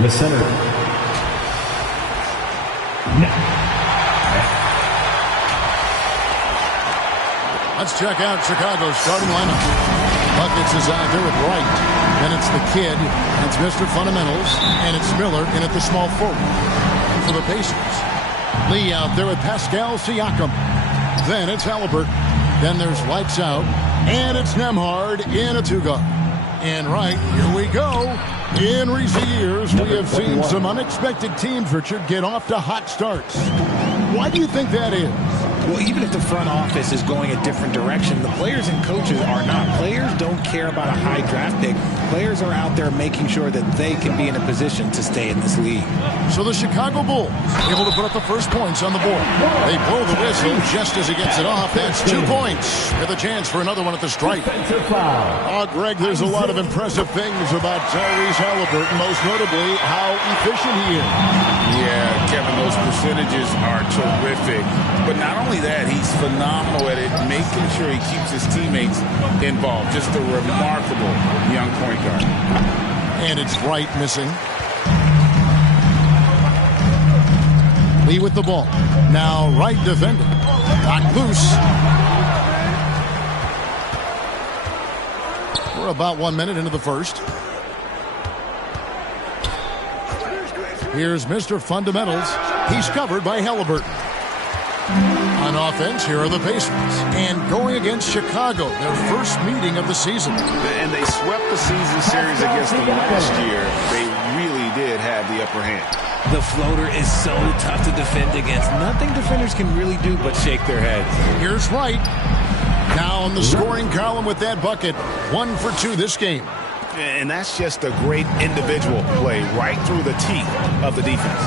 The center. Let's check out Chicago's starting lineup. Buckets is out there with Wright. Then it's the kid. It's Mr. Fundamentals. And it's Miller in at the small forward. For the Pacers, Lee out there with Pascal Siakam. Then it's Halliburton. Then there's Lights Out. And it's Nembhard in a two-guard. And right, here we go. In recent years, we have seen some unexpected teams, Richard, get off to hot starts. Why do you think that is? Well, even if the front office is going a different direction, the players and coaches are not. Players don't care about a high draft pick. Players are out there making sure that they can be in a position to stay in this league. So the Chicago Bulls able to put up the first points on the board. They blow the whistle just as he gets it off. That's 2 points with a chance for another one at the stripe. Oh, Greg, there's a lot of impressive things about Tyrese Halliburton, most notably how efficient he is. Yeah, Kevin, those percentages are terrific. But not only that, he's phenomenal at it, making sure he keeps his teammates involved. Just a remarkable young point guard. And it's Wright missing. Lee with the ball. Now Wright defending. Knocked loose. We're about 1 minute into the first. Here's Mr. Fundamentals. He's covered by Halliburton. On offense, here are the Pacers. And going against Chicago, their first meeting of the season. And they swept the season series against them last year. They really did have the upper hand. The floater is so tough to defend against. Nothing defenders can really do but shake their heads. Here's Wright. Now in the scoring column with that bucket. 1 for 2 this game. And that's just a great individual play right through the teeth of the defense.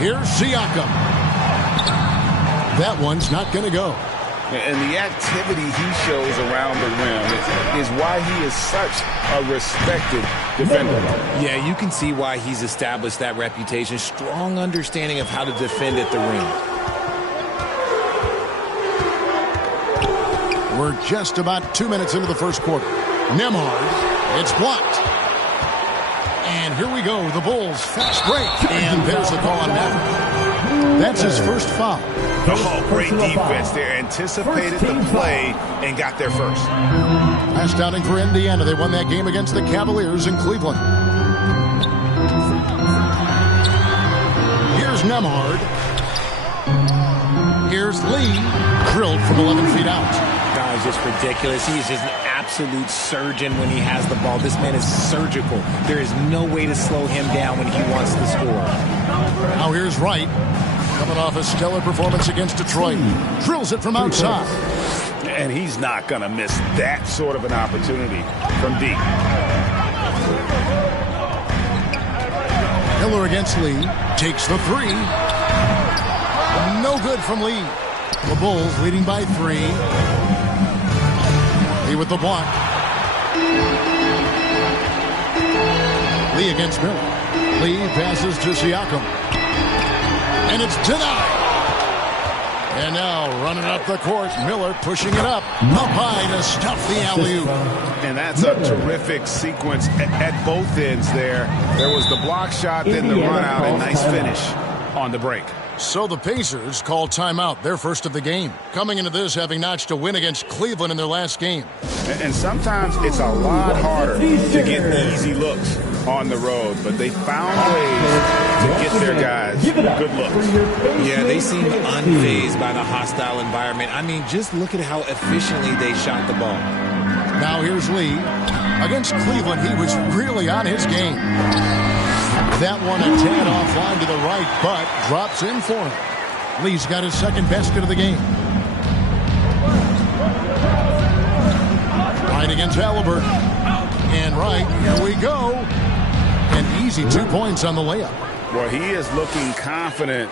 Here's Siakam. That one's not going to go. And the activity he shows around the rim is why he is such a respected defender. Yeah, you can see why he's established that reputation. Strong understanding of how to defend at the rim. We're just about 2 minutes into the first quarter. Nembhard, it's blocked. And here we go, the Bulls fast break. And there's the call on Maverick. That's his first foul. Oh, great defense there. Anticipated the play and got there first. Last outing for Indiana. They won that game against the Cavaliers in Cleveland. Here's Nembhard. Here's Lee. Drilled from 11 feet out. Guy's just ridiculous. He's just an absolute surgeon when he has the ball. This man is surgical. There is no way to slow him down when he wants to score. Now here's Wright. Coming off a stellar performance against Detroit. Drills it from outside. And he's not going to miss that sort of an opportunity from deep. Miller against Lee. Takes the three. No good from Lee. The Bulls leading by 3. Lee with the block. Lee against Miller. Lee passes to Siakam. And it's denied. And now running up the court, Miller pushing it up high to stuff the alley-oop. And that's a terrific sequence at both ends there. There was the block shot, then the run out, and nice finish on the break. So the Pacers call timeout, their first of the game. Coming into this having notched a win against Cleveland in their last game. And sometimes it's a lot harder to get easy looks on the road, but they found ways to get their guys good looks. Yeah, they seem unfazed by the hostile environment. I mean, just look at how efficiently they shot the ball. Now here's Lee. Against Cleveland, he was really on his game. That one a tad offline to the right, but drops in for him. Lee's got his second basket of the game. Right against Halliburton. And right, here we go. An easy 2 points on the layup. Well, he is looking confident.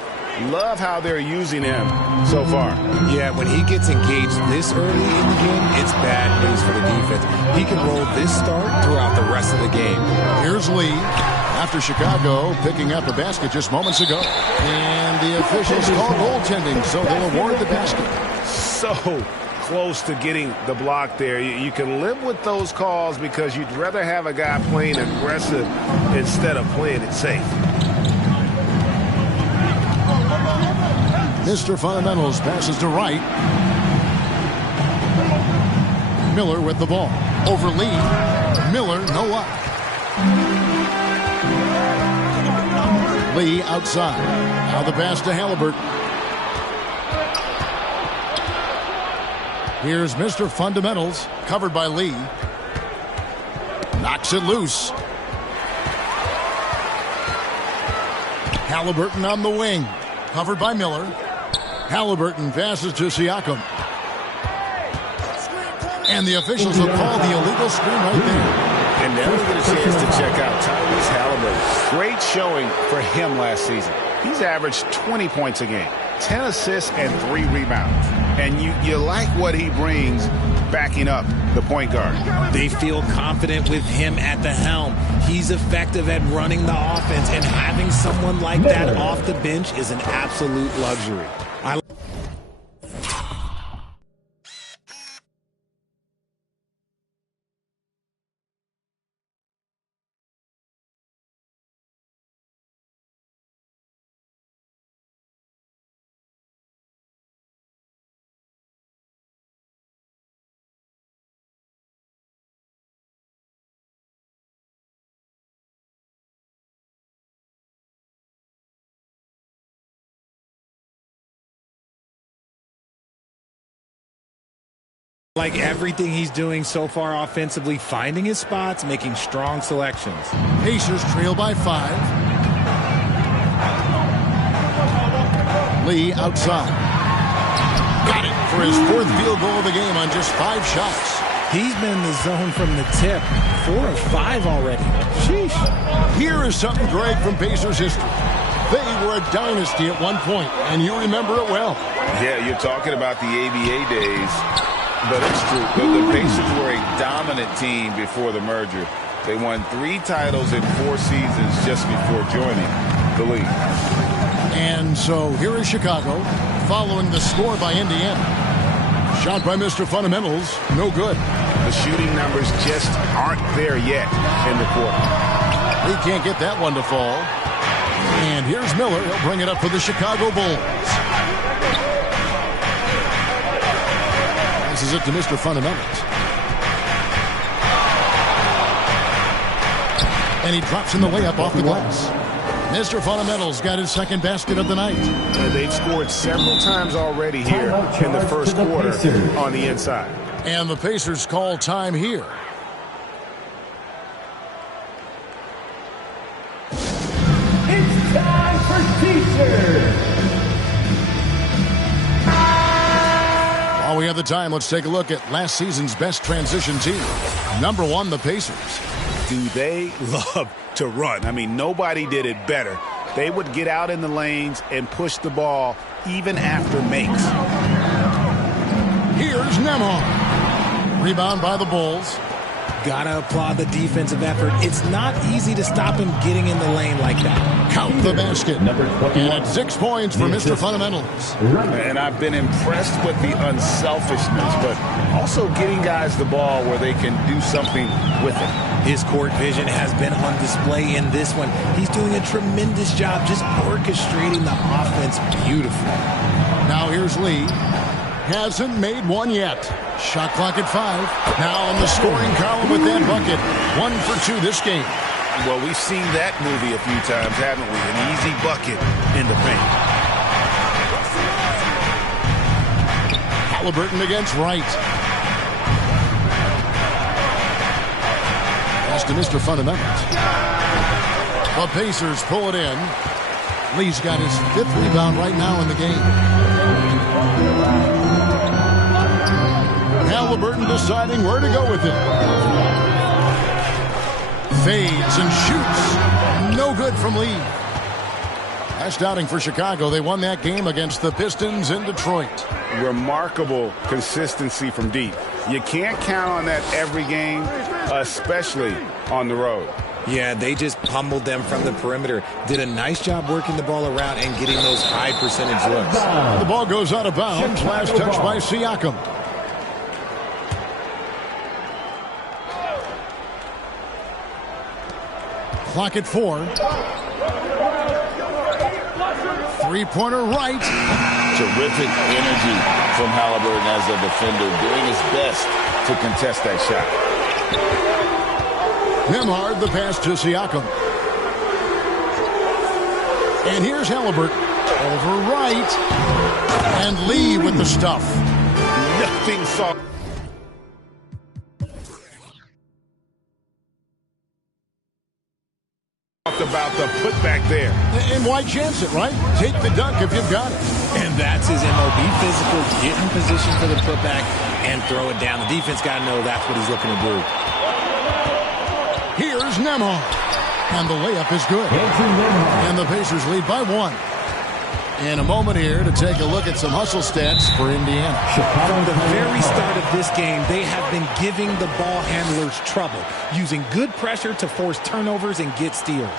Love how they're using him so far. Yeah, when he gets engaged this early in the game, it's bad news for the defense. He can roll this start throughout the rest of the game. Here's Lee. After Chicago picking up a basket just moments ago. And the officials call goaltending, so they'll award the basket. So close to getting the block there. You can live with those calls because you'd rather have a guy playing aggressive instead of playing it safe. Mr. Fundamentals passes to Wright. Miller with the ball. Over Lee. Miller, no up. Lee outside. Now the pass to Halliburton. Here's Mr. Fundamentals, covered by Lee. Knocks it loose. Halliburton on the wing, covered by Miller. Halliburton passes to Siakam. And the officials will call the illegal screen right there. And now we get a chance to check out Tyrese Halliburton. Great showing for him last season. He's averaged 20 points a game, 10 assists, and 3 rebounds. And you like what he brings backing up the point guard. They feel confident with him at the helm. He's effective at running the offense, and having someone like that off the bench is an absolute luxury. Like everything he's doing so far offensively, finding his spots, making strong selections. Pacers trail by 5. Lee outside. Got it for his 4th field goal of the game on just 5 shots. He's been in the zone from the tip. 4 of 5 already. Sheesh. Here is something, Greg, from Pacers history. They were a dynasty at one point, and you remember it well. Yeah, you're talking about the ABA days. But it's true. The Pacers were a dominant team before the merger. They won 3 titles in 4 seasons just before joining the league. And so here is Chicago following the score by Indiana. Shot by Mr. Fundamentals, no good. The shooting numbers just aren't there yet in the quarter. He can't get that one to fall. And here's Miller. He'll bring it up for the Chicago Bulls. Passes it to Mr. Fundamentals. And he drops in the layup off the glass. Mr. Fundamentals got his 2nd basket of the night. And they've scored several times already here in the first quarter on the inside. And the Pacers call time here. It's time for Pacers. While we have the time, let's take a look at last season's best transition team. Number 1, the Pacers. Do they love to run? I mean, nobody did it better. They would get out in the lanes and push the ball even after makes. Here's Nembhard. Rebound by the Bulls. Gotta applaud the defensive effort. It's not easy to stop him getting in the lane like that. Count the basket. And at 6 points for Mr. Fundamentals. And I've been impressed with the unselfishness, but also getting guys the ball where they can do something with it. His court vision has been on display in this one. He's doing a tremendous job just orchestrating the offense beautifully. Now here's Lee. Hasn't made one yet. Shot clock at 5. Now on the scoring column with that bucket. 1 for 2 this game. Well, we've seen that movie a few times, haven't we? An easy bucket in the paint. Halliburton against Wright. Pass to Mr. Fundamentals. The Pacers pull it in. Lee's got his 5th rebound right now in the game. Halliburton deciding where to go with it. Fades and shoots. No good from Lee. Last outing for Chicago. They won that game against the Pistons in Detroit. Remarkable consistency from deep. You can't count on that every game, especially on the road. Yeah, they just pummeled them from the perimeter. Did a nice job working the ball around and getting those high percentage looks. The ball goes out of bounds. Last touch by Siakam. Clock at 4. Three-pointer right. Terrific energy from Halliburton as a defender, doing his best to contest that shot. Nembhard, the pass to Siakam. And here's Halliburton. Over right. And Lee with the stuff. Nothing soft about the putback there. And why chance it, right? Take the dunk if you've got it. And that's his MO. Be physical, get in position for the putback, and throw it down. The defense got to know that's what he's looking to do. Here's Nembhard. And the layup is good. And the Pacers lead by 1. In a moment here to take a look at some hustle stats for Indiana. From the very start of this game, they have been giving the ball handlers trouble, using good pressure to force turnovers and get steals.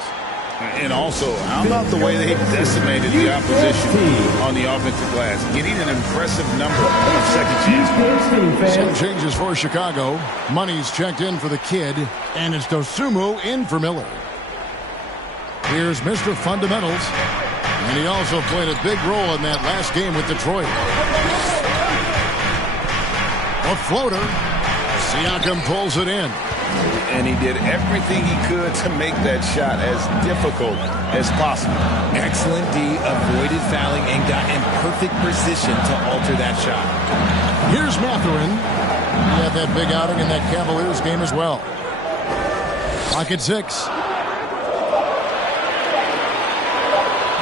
And also, how about the way they've decimated the opposition on the offensive glass, getting an impressive number of second chances. Some changes for Chicago. Money's checked in for the kid, and it's Dosunmu in for Miller. Here's Mr. Fundamentals. And he also played a big role in that last game with Detroit. A floater. Siakam pulls it in. And he did everything he could to make that shot as difficult as possible. Excellent D, avoided fouling, and got in perfect position to alter that shot. Here's Mathurin. He had that big outing in that Cavaliers game as well. Clock at 6.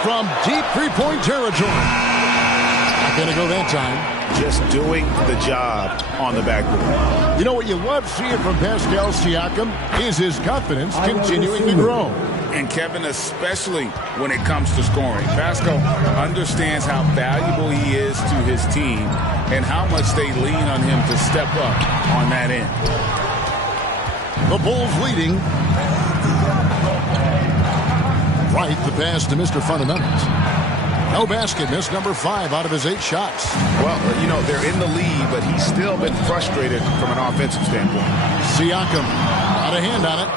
From deep three-point territory. Not going to go that time. Just doing the job on the backboard. You know what you love seeing from Pascal Siakam is his confidence continuing to grow. And Kevin, especially when it comes to scoring. Pascal understands how valuable he is to his team and how much they lean on him to step up on that end. The Bulls leading. Right, the pass to Mr. Fundamentals. No basket, missed number 5 out of his 8 shots. Well, you know, they're in the lead, but he's still been frustrated from an offensive standpoint. Siakam, got a hand on it.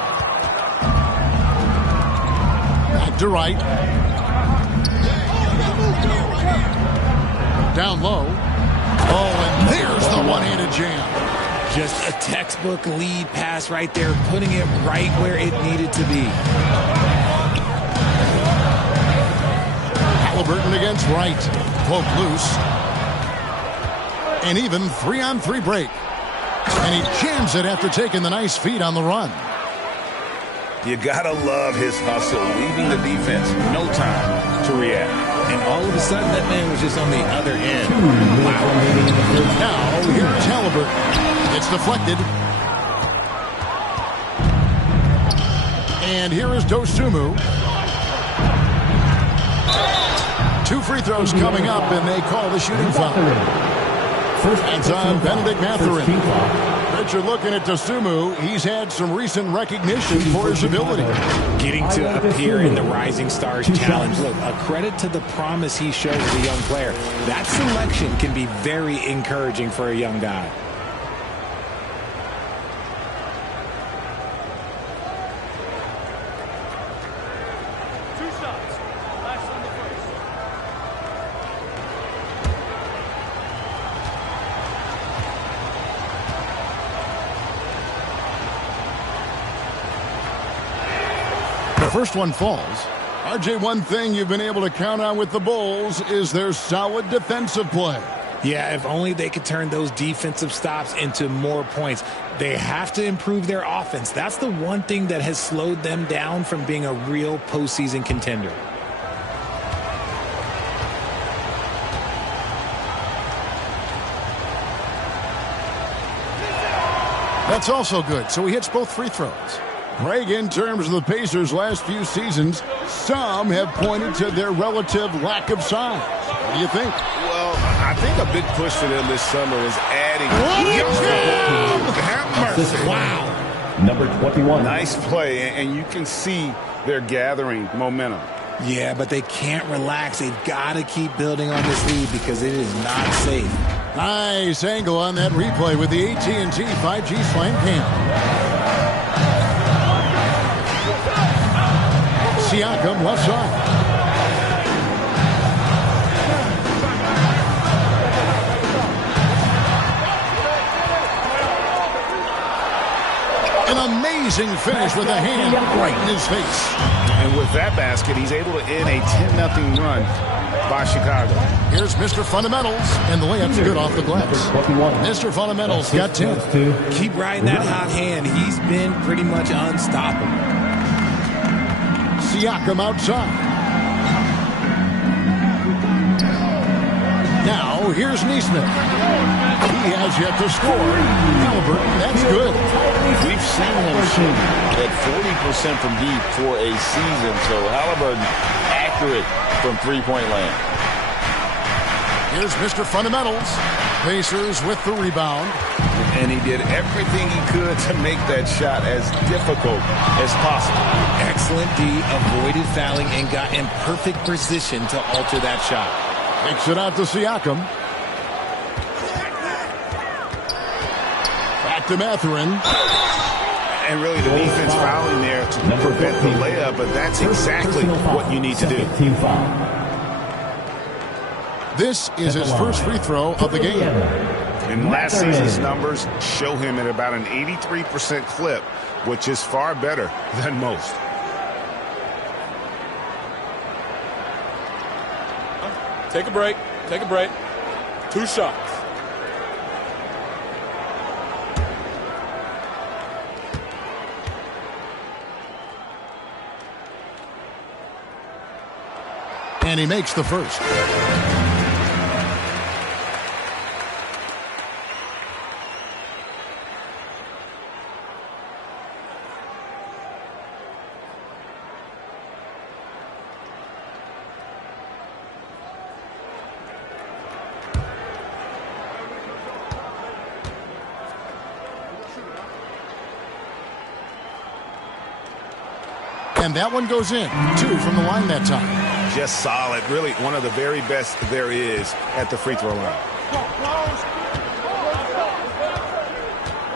Back to right. Down low. Oh, and there's the one-handed jam. Just a textbook lead pass right there, putting it right where it needed to be. Halliburton against Wright. Poke loose. And even 3-on-3 break. And he jams it after taking the nice feed on the run. You gotta love his hustle, leaving the defense no time to react. And all of a sudden, that man was just on the other end. Wow. Now, here's Halliburton. It's deflected. And here is Dosunmu. 2 free throws coming up, and they call the shooting foul. That's on Benedict Mathurin. Richard, looking at Dosunmu, he's had some recent recognition for his ability. Getting to appear in the Rising Stars Challenge. Look, a credit to the promise he shows as a young player. That selection can be very encouraging for a young guy. First one falls. RJ, one thing you've been able to count on with the Bulls is their solid defensive play. Yeah, if only they could turn those defensive stops into more points. They have to improve their offense. That's the one thing that has slowed them down from being a real postseason contender. That's also good. So he hits both free throws. Greg, in terms of the Pacers' last few seasons, some have pointed to their relative lack of size. What do you think? Well, I think a big push for them this summer is adding. Have mercy. Wow. Number 21. Nice play, and you can see they're gathering momentum. Yeah, but they can't relax. They've got to keep building on this lead because it is not safe. Nice angle on that replay with the AT&T 5G Slam Cam. Siakam left side. An amazing finish with a hand right in his face. And with that basket, he's able to end a 10-0 run by Chicago. Here's Mr. Fundamentals, and the layup's good off the glass. Mr. Fundamentals got 10. Keep riding that hot hand. He's been pretty much unstoppable. Siakam outside. Now, here's Neesmith. He has yet to score. Halliburton, that's good. We've seen him shoot at 40% from deep for a season, so Halliburton accurate from three-point land. Here's Mr. Fundamentals. Pacers with the rebound. And he did everything he could to make that shot as difficult as possible. Excellent D, avoided fouling, and got in perfect position to alter that shot. Takes it out to Siakam. Back to Mathurin. And really the defense fouling there to prevent the layup, but that's exactly what you need to do. This is his first free throw of the game. And last season's numbers show him at about an 83% clip, which is far better than most. Take a break. Take a break. 2 shots. And he makes the first. And that one goes in. 2 from the line that time. Just solid. Really one of the very best there is at the free throw line.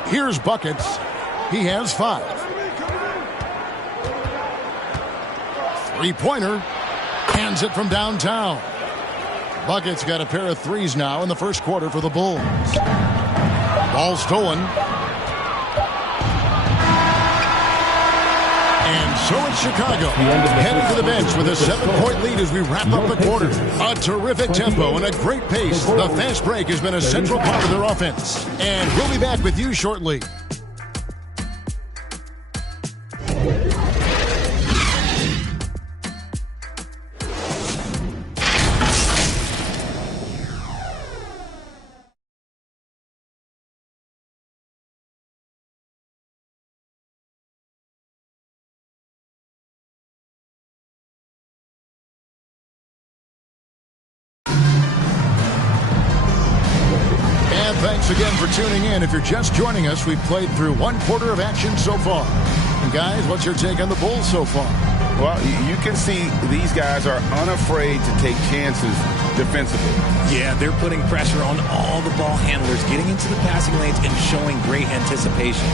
Here's buckets. He has 5. Three-pointer. Hands it from downtown. Buckets got a pair of threes now in the first quarter for the Bulls. Ball stolen. And so it's Chicago, heading to the bench with a 7-point lead as we wrap up the quarter. A terrific tempo and a great pace. The fast break has been a central part of their offense. And we'll be back with you shortly. Thanks again for tuning in. If you're just joining us, we've played through 1 quarter of action so far. And guys, what's your take on the Bulls so far? Well, you can see these guys are unafraid to take chances defensively. Yeah, they're putting pressure on all the ball handlers, getting into the passing lanes and showing great anticipation.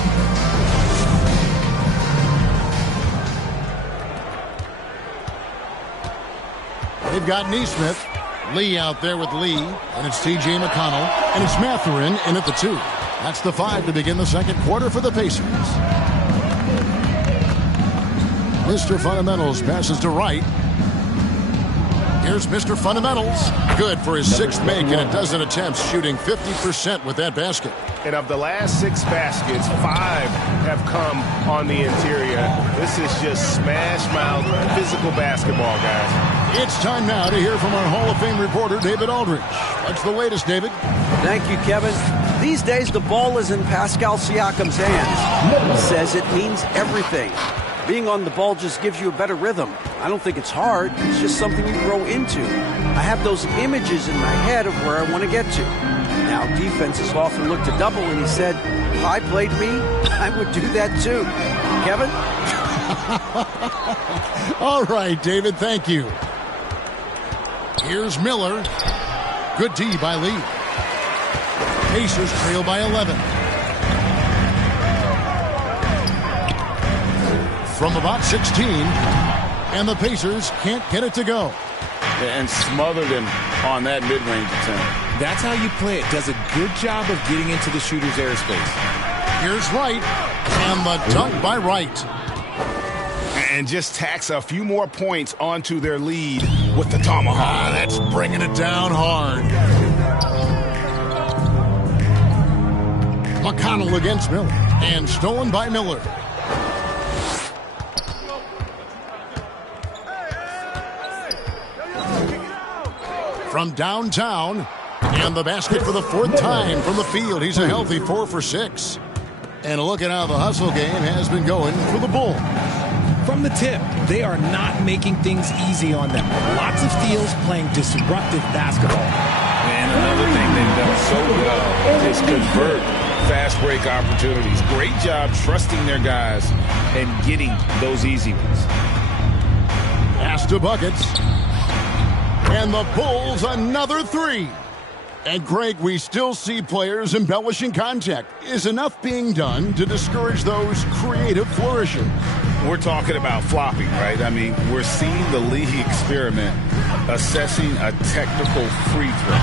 They've got Neesmith. Lee out there with Lee, and it's T.J. McConnell, and it's Mathurin in at the 2. That's the 5 to begin the second quarter for the Pacers. Mr. Fundamentals passes to Wright. Here's Mr. Fundamentals. Good for his 6th make and a dozen attempts, shooting 50% with that basket. And of the last 6 baskets, 5 have come on the interior. This is just smash mouth physical basketball, guys. It's time now to hear from our Hall of Fame reporter, David Aldridge. What's the latest, David? Thank you, Kevin. These days, the ball is in Pascal Siakam's hands. He says it means everything. Being on the ball just gives you a better rhythm. I don't think it's hard. It's just something you grow into. I have those images in my head of where I want to get to. Now, defenses often look to double, and he said, if I played me, I would do that too. Kevin? All right, David, thank you. Here's Miller. Good D by Lee. Pacers trail by 11. From about 16. And the Pacers can't get it to go. And smothered him on that mid-range attempt. That's how you play it. Does a good job of getting into the shooter's airspace. Here's Wright. And the dunk by Wright. And just tacks a few more points onto their lead with the tomahawk. That's bringing it down hard. McConnell against Miller. And stolen by Miller. From downtown. And the basket for the fourth time from the field. He's a healthy 4 for 6. And look at how the hustle game has been going for the Bulls. From the tip, they are not making things easy on them. Lots of steals, playing disruptive basketball. And another thing they've done so well is convert fast break opportunities. Great job trusting their guys and getting those easy ones. Pass to buckets. And the Bulls another 3. And Greg, we still see players embellishing contact. Is enough being done to discourage those creative flourishes? We're talking about flopping, right? I mean, we're seeing the league experiment assessing a technical free throw.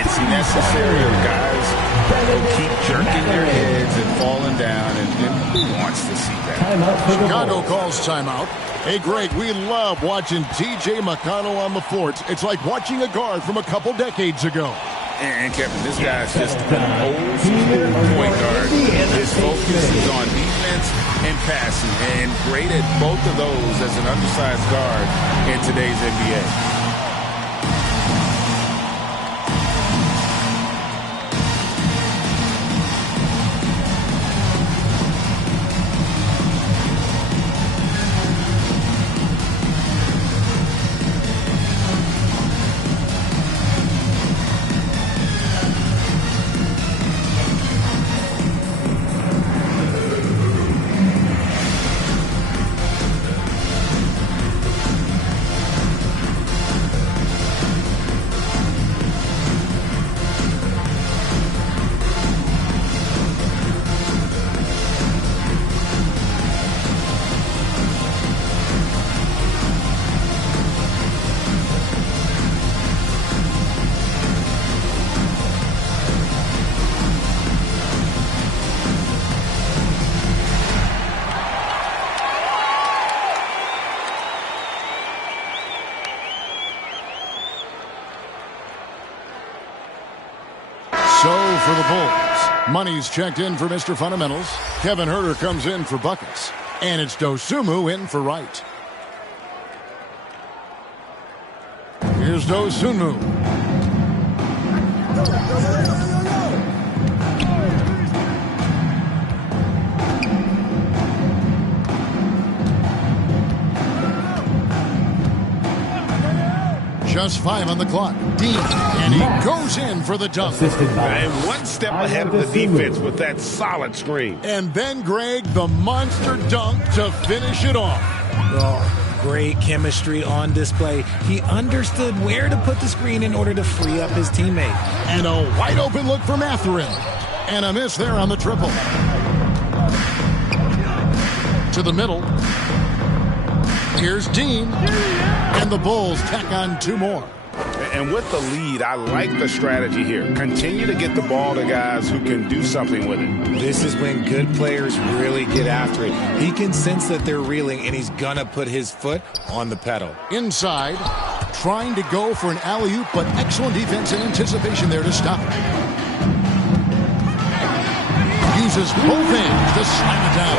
It's necessary for guys who keep jerking their heads and falling down, and who wants to see that? Chicago calls timeout. Hey, Greg, we love watching T.J. McConnell on the floor. It's like watching a guard from a couple decades ago. And Kevin, this guy's just an old school point guard. His focus is on defense and passing, and great at both of those as an undersized guard in today's NBA. So for the Bulls, money's checked in for Mr. Fundamentals. Kevin Huerter comes in for buckets. And it's Dosunmu in for Wright. Here's Dosunmu. Just 5 on the clock. Dean, and he goes in for the dunk. And one step ahead of the defense with that solid screen. And then, Greg, the monster dunk to finish it off. Oh, great chemistry on display. He understood where to put the screen in order to free up his teammate. And a wide open look for Mathurin. And a miss there on the triple. To the middle. Here's Dean. And the Bulls tack on 2 more. And with the lead, I like the strategy here. Continue to get the ball to guys who can do something with it. This is when good players really get after it. He can sense that they're reeling, and he's going to put his foot on the pedal. Inside, trying to go for an alley-oop, but excellent defense and anticipation there to stop it. Uses both hands to slam it down.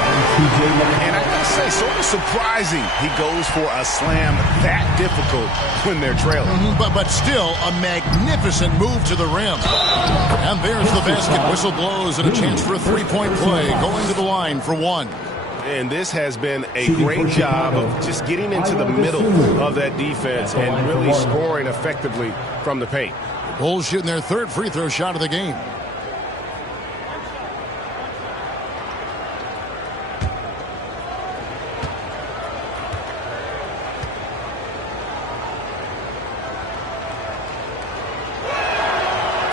And I gotta say, sort of surprising he goes for a slam that difficult when they're trailing. But still a magnificent move to the rim. And there's the basket. Whistle blows and a chance for a 3-point play. Going to the line for 1. And this has been a great job of just getting into the middle of that defense and really scoring effectively from the paint. The Bulls shooting their 3rd free throw shot of the game.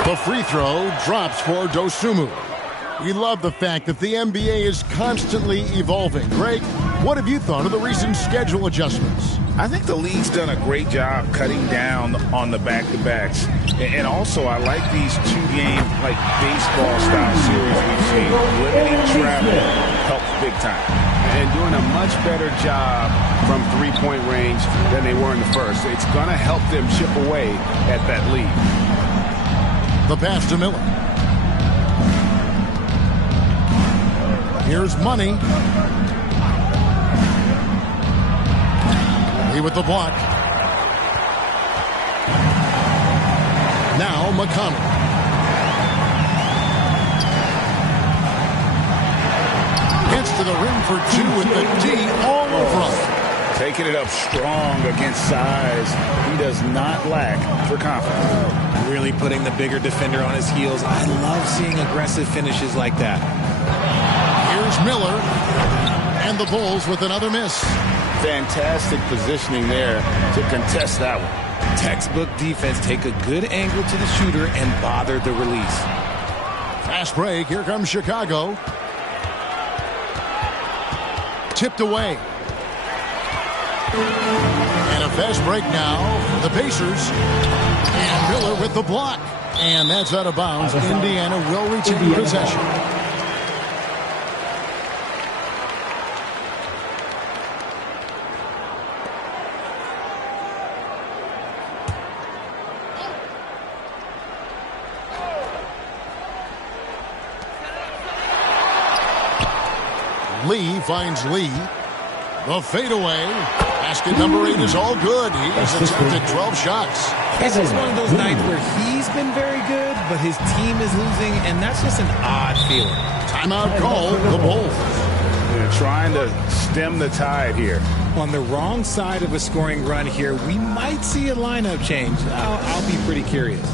The free throw drops for Dosunmu. We love the fact that the NBA is constantly evolving. Greg, What have you thought of the recent schedule adjustments? I think the league's done a great job cutting down on the back-to-backs. And also, I like these two-game, like, baseball-style series we've seen. Limiting travel helps big time. And doing a much better job from three-point range than they were in the first. It's going to help them chip away at that lead. The pass to Miller. Here's Money. He with the block. Now McConnell. Gets to the rim for two with the D all over him. Taking it up strong against size. He does not lack for confidence. Really putting the bigger defender on his heels. I love seeing aggressive finishes like that. Here's Miller. And the Bulls with another miss. Fantastic positioning there to contest that one. Textbook defense. Take a good angle to the shooter and bother the release. Fast break. Here comes Chicago. Tipped away. And a fast break now for the Pacers. And Miller with the block. And that's out of bounds. Indiana will retain possession. Lee finds Lee. The fadeaway. Basket number 8 is all good. He's attempted 12 shots. This is one of those nights where he's been very good, but his team is losing, and that's just an odd feeling. Timeout call, the Bulls. They're trying to stem the tide here. On the wrong side of a scoring run here, we might see a lineup change. I'll be pretty curious.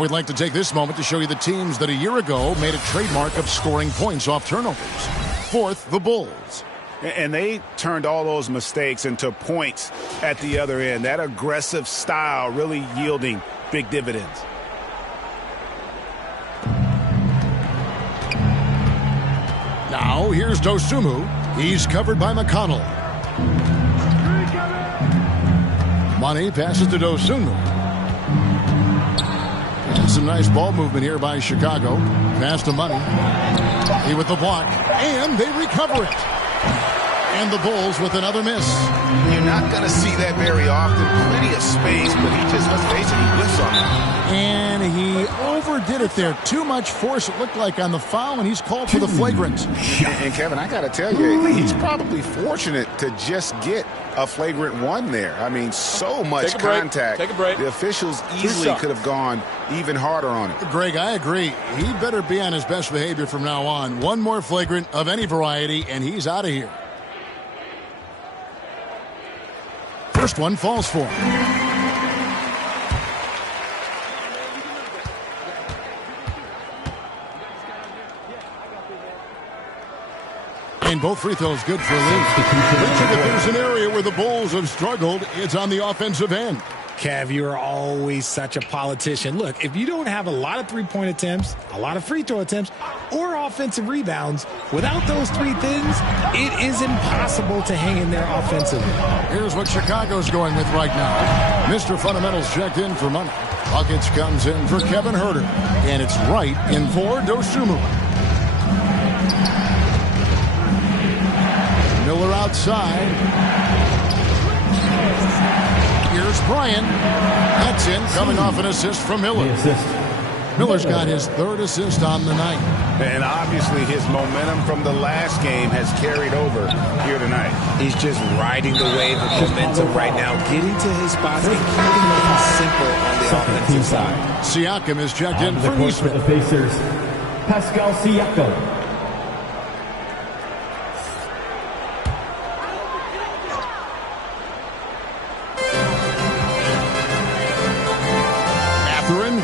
We'd like to take this moment to show you the teams that a year ago made a trademark of scoring points off turnovers. Fourth, the Bulls. And they turned all those mistakes into points at the other end. That aggressive style really yielding big dividends. Now, here's Dosunmu. He's covered by McConnell. Money passes to Dosunmu. Some nice ball movement here by Chicago. Pass to Money. He with the block. And they recover it. And the Bulls with another miss. You're not going to see that very often. Plenty of space, but he just, let's face it, he whiffs on it. And he overdid it there. Too much force, it looked like, on the foul, and he's called for the flagrant. And Kevin, I got to tell you, he's probably fortunate to just get a flagrant one there. I mean, so much contact. Take a break. The officials easily could have gone even harder on it. Greg, I agree. He better be on his best behavior from now on. One more flagrant of any variety, and he's out of here. First one falls for him. And both free throws good for Lee. Richard, if there's an area where the Bulls have struggled, it's on the offensive end. Kev, you're always such a politician. Look, if you don't have a lot of three-point attempts, a lot of free throw attempts, or offensive rebounds, without those three things, it is impossible to hang in there offensively. Here's what Chicago's going with right now. Mr. Fundamentals checked in for money. Buckets comes in for Kevin Huerter. And it's right in for Dosunmu. Miller outside. Here's Bryant. That's in, coming off an assist from Miller. Miller's got his third assist on the night. And obviously his momentum from the last game has carried over here tonight. He's just riding the wave of momentum right now, getting to his spots and keeping things simple on the offensive side. Siakam is checked in for Eastman. The Pacers, Pascal Siakam.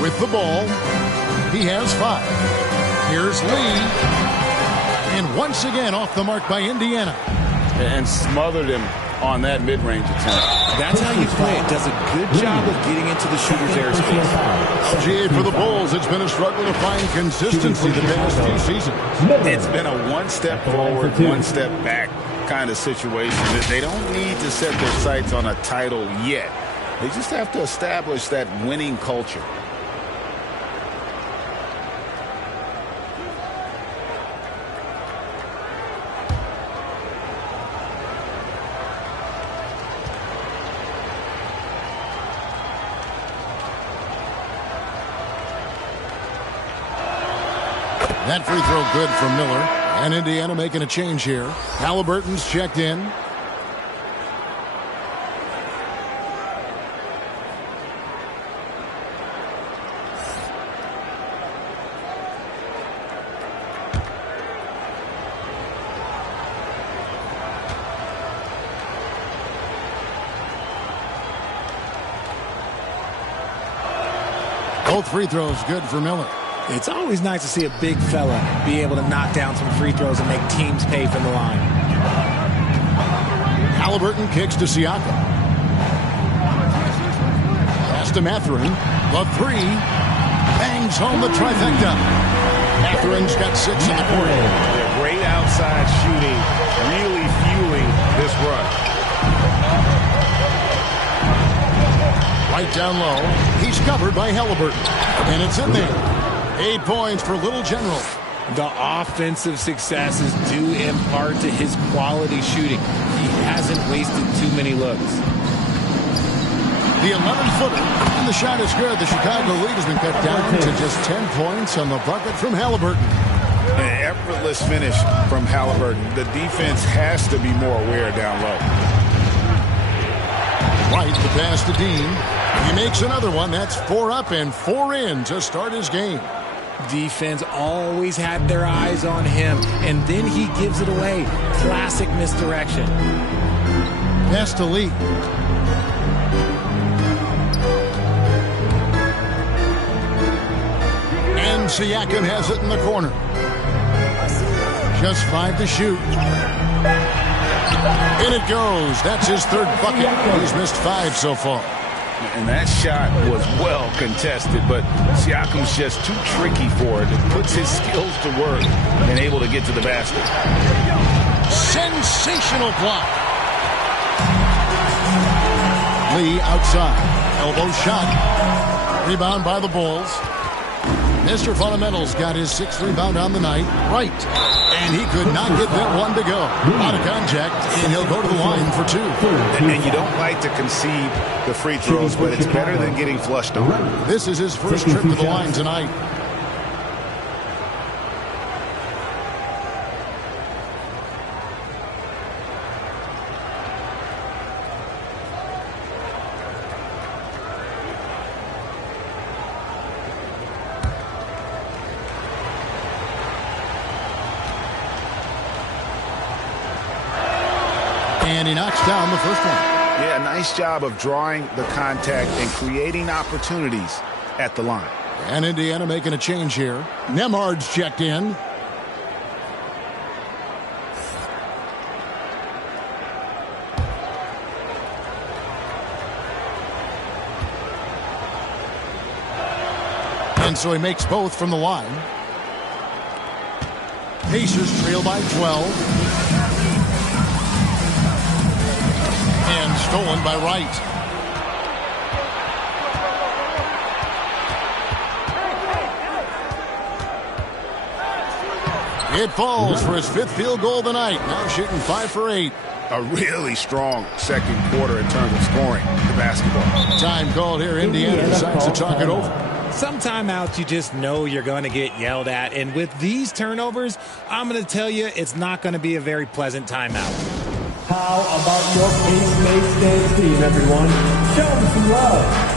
With the ball, he has 5. Here's Lee, and once again off the mark by Indiana. And smothered him on that mid-range attempt. That's how you play. It does a good job of getting into the shooter's airspace. LGA for the Bulls. It's been a struggle to find consistency the past few seasons. It's been a one-step forward, one-step back kind of situation. They don't need to set their sights on a title yet. They just have to establish that winning culture. That free throw good from Miller. And Indiana making a change here. Halliburton's checked in. Both free throws good for Miller. It's always nice to see a big fella be able to knock down some free throws and make teams pay from the line. Halliburton kicks to Siakam. Pass to Mathurin. The 3. Bangs home the trifecta. Mathurin's got 6 in the quarter. Yeah, great outside shooting, really fueling this run. Right down low. He's covered by Halliburton. And it's in there. 8 points for Little General. The offensive successes due in part to his quality shooting. He hasn't wasted too many looks. The 11-footer, and the shot is good. The Chicago lead has been cut down to just 10 points on the bucket from Halliburton. An effortless finish from Halliburton. The defense has to be more aware down low. White, the pass to Dean. He makes another one. That's 4 up and 4 in to start his game. Defense always had their eyes on him, and then he gives it away. Classic misdirection. Pass to Lee. And Siakam has it in the corner. Just 5 to shoot. In it goes. That's his 3rd bucket. He's missed 5 so far. And that shot was well contested, but Siakam's just too tricky for it. It puts his skills to work and able to get to the basket. Sensational block. Lee outside. Elbow shot. Rebound by the Bulls. Mr. Fundamentals got his 6th rebound on the night. Right. And he could not get that one to go. Out of contact, and he'll go to the line for 2. And you don't like to concede the free throws, but it's better than getting flushed on. This is his first trip to the line tonight. And he knocks down the first one. Yeah, nice job of drawing the contact and creating opportunities at the line. And Indiana making a change here. Nembhard's checked in. And so he makes both from the line. Pacers trail by 12. And stolen by Wright. It falls for his 5th field goal of the night. Now shooting 5 for 8. A really strong second quarter in terms of scoring the basketball. Time called here. Indiana decides to talk it over. Some timeouts you just know you're going to get yelled at. And with these turnovers, I'm going to tell you it's not going to be a very pleasant timeout. How about your K-State State team, everyone? Show them some love.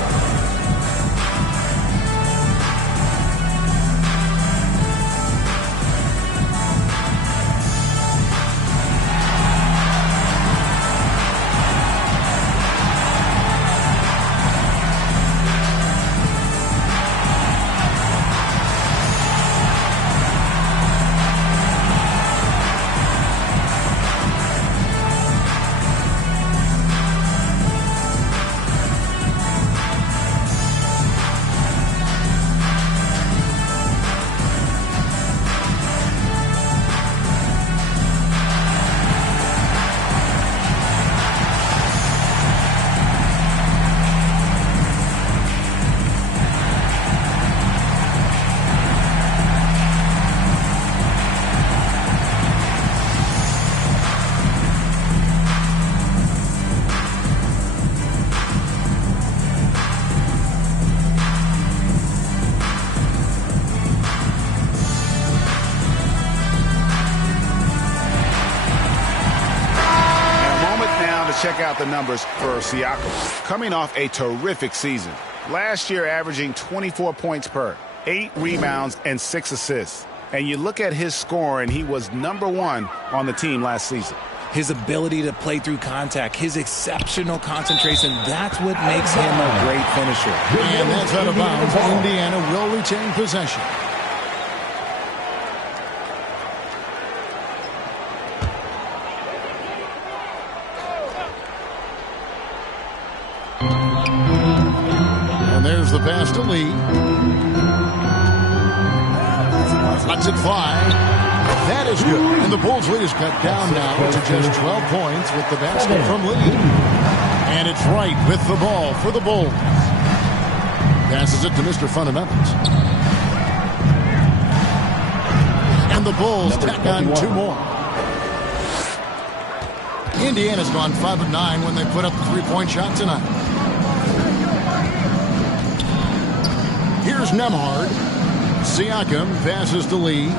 Check out the numbers for Siakam. Coming off a terrific season. Last year averaging 24 points per, 8 rebounds, and 6 assists. And you look at his score, and he was #1 on the team last season. His ability to play through contact, his exceptional concentration, that's what makes him a great finisher. And that's out of bounds. Indiana will retain possession. There's the pass to Lee. Lets it fly. That is good. And the Bulls' lead is cut down now to just 12 points with the basket from Lee. And it's Wright with the ball for the Bulls. Passes it to Mr. Fundamentals. And the Bulls tack on 2 more. Indiana's gone 5 of 9 when they put up the 3-point shot tonight. Here's Nembhard. Siakam passes to Lee.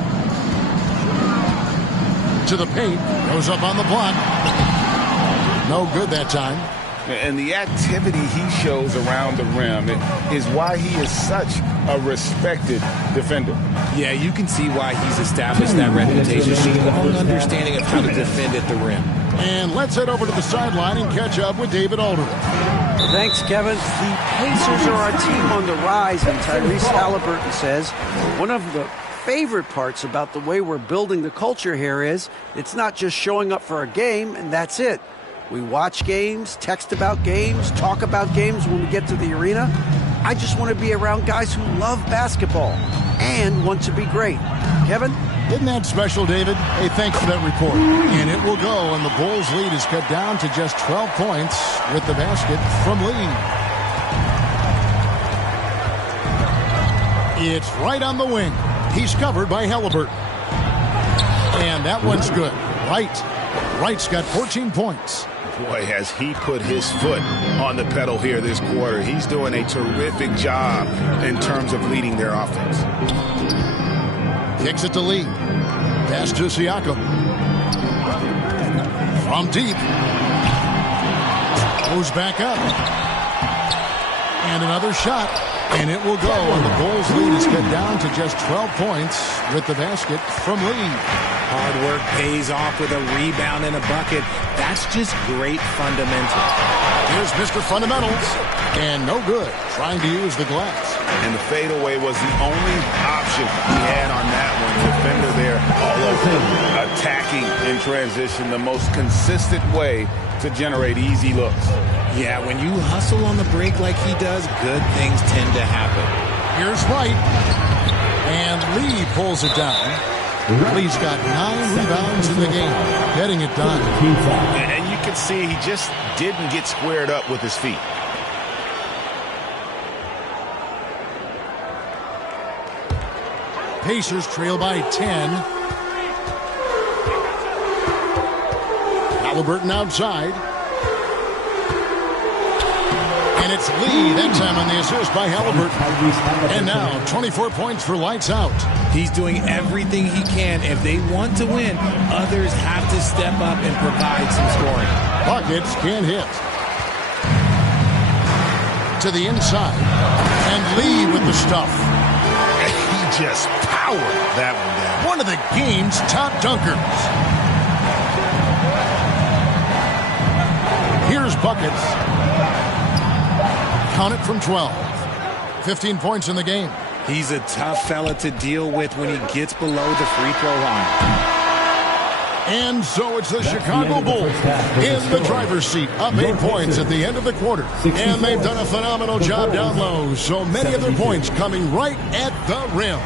To the paint. Goes up on the block. No good that time. And the activity he shows around the rim is why he is such a respected defender. Yeah, you can see why he's established that reputation. Strong understanding of how to defend at the rim. And let's head over to the sideline and catch up with David Aldridge. Thanks, Kevin. The Pacers are a team on the rise, and Tyrese Halliburton says one of the favorite parts about the way we're building the culture here is it's not just showing up for a game and that's it. We watch games, text about games, talk about games when we get to the arena. I just want to be around guys who love basketball and want to be great. Kevin? Isn't that special, David? Hey, thanks for that report. And it will go, and the Bulls' lead is cut down to just 12 points with the basket from Lee. It's right on the wing. He's covered by Halliburton. And that one's good. Wright's got 14 points. Boy, has he put his foot on the pedal here this quarter. He's doing a terrific job in terms of leading their offense. Kicks it to Lee. Pass to Siakam. From deep. Goes back up. And another shot. And it will go. And the Bulls' lead is cut down to just 12 points with the basket from Lee. Hard work pays off with a rebound and a bucket. That's just great fundamentals. Here's Mr. Fundamentals. And no good. Trying to use the glass. And the fadeaway was the only option he had on that one. Defender there all over, attacking in transition, the most consistent way to generate easy looks. Yeah, when you hustle on the break like he does, good things tend to happen. Here's Wright. And Lee pulls it down. Lee's got 9 rebounds in the game, getting it done. And you can see he just didn't get squared up with his feet. Pacers trail by 10. Halliburton outside. And it's Lee that time on the assist by Halliburton. And now 24 points for lights out. He's doing everything he can. If they want to win, others have to step up and provide some scoring. Buckets can't hit. To the inside. And Lee with the stuff. He just powered that one down. One of the game's top dunkers. Here's Buckets. Count it from 12. 15 points in the game. He's a tough fella to deal with when he gets below the free throw line. And so it's the Chicago Bulls in the driver's seat, up 8 points at the end of the quarter. And they've done a phenomenal job down low. So many of their points coming right at the rim.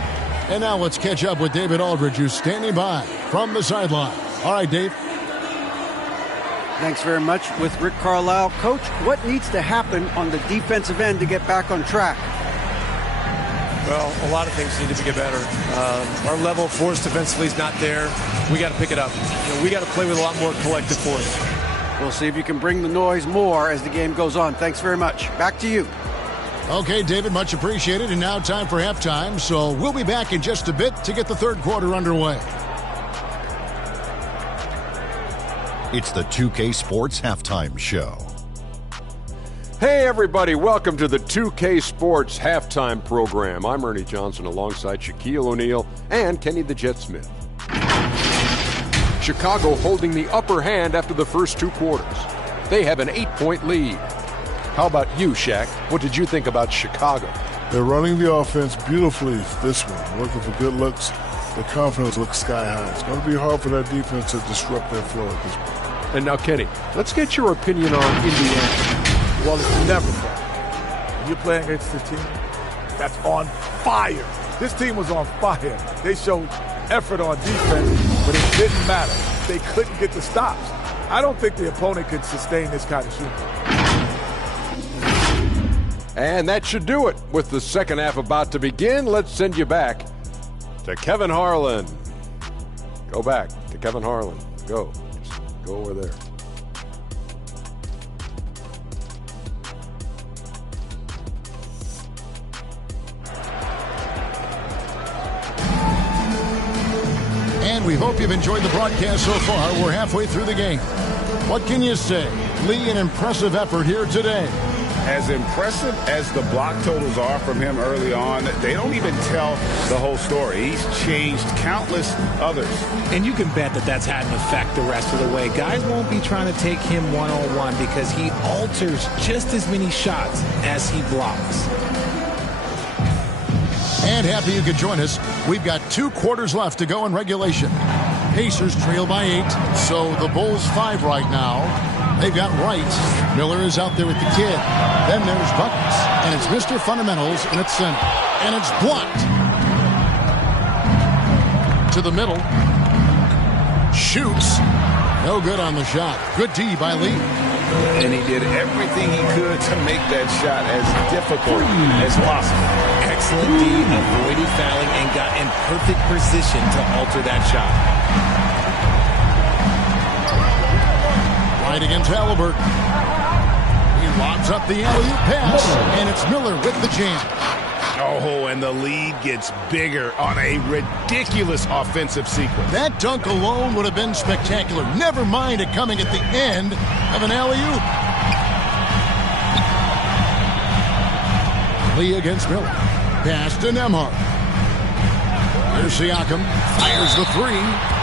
And now let's catch up with David Aldridge, who's standing by from the sideline. All right, Dave. Thanks very much with Rick Carlisle. Coach, what needs to happen on the defensive end to get back on track? Well, a lot of things need to get better. Our level of force defensively is not there. We got to pick it up. We got to play with a lot more collective force. We'll see if you can bring the noise more as the game goes on. Thanks very much. Back to you. Okay, David, much appreciated. And now time for halftime. So we'll be back in just a bit to get the third quarter underway. It's the 2K Sports Halftime Show. Hey, everybody. Welcome to the 2K Sports Halftime Program. I'm Ernie Johnson alongside Shaquille O'Neal and Kenny the Jet Smith. Chicago holding the upper hand after the first 2 quarters. They have an 8-point lead. How about you, Shaq? What did you think about Chicago? They're running the offense beautifully this one, working for good looks. The confidence looks sky high. It's going to be hard for that defense to disrupt their flow at this point. And now, Kenny, let's get your opinion on Indiana. Well, it's never fun. You're playing against a team that's on fire. This team was on fire. They showed effort on defense, but it didn't matter. They couldn't get the stops. I don't think the opponent could sustain this kind of shooting. And that should do it. With the second half about to begin, let's send you back to Kevin Harlan. Go back to Kevin Harlan. Go. Just go over there. And we hope you've enjoyed the broadcast so far. We're halfway through the game. What can you say? Lee, an impressive effort here today. As impressive as the block totals are from him early on, they don't even tell the whole story. He's changed countless others. And you can bet that that's had an effect the rest of the way. Guys won't be trying to take him one-on-one because he alters just as many shots as he blocks. And happy you could join us. We've got 2 quarters left to go in regulation. Pacers trail by 8, so the Bulls 5 right now. They've got Wright. Miller is out there with the kid. Then there's Buckets. And it's Mr. Fundamentals in its center. And it's blocked. To the middle. Shoots. No good on the shot. Good D by Lee. And he did everything he could to make that shot as difficult as possible. Excellent D, avoided fouling, and got in perfect position to alter that shot. Right against Halliburton. He lobs up the alley-oop pass, and it's Miller with the jam. Oh, and the lead gets bigger on a ridiculous offensive sequence. That dunk alone would have been spectacular. Never mind it coming at the end of an alley-oop. Lee against Miller. Pass to Nembhard. Here's Siakam. Fires the 3.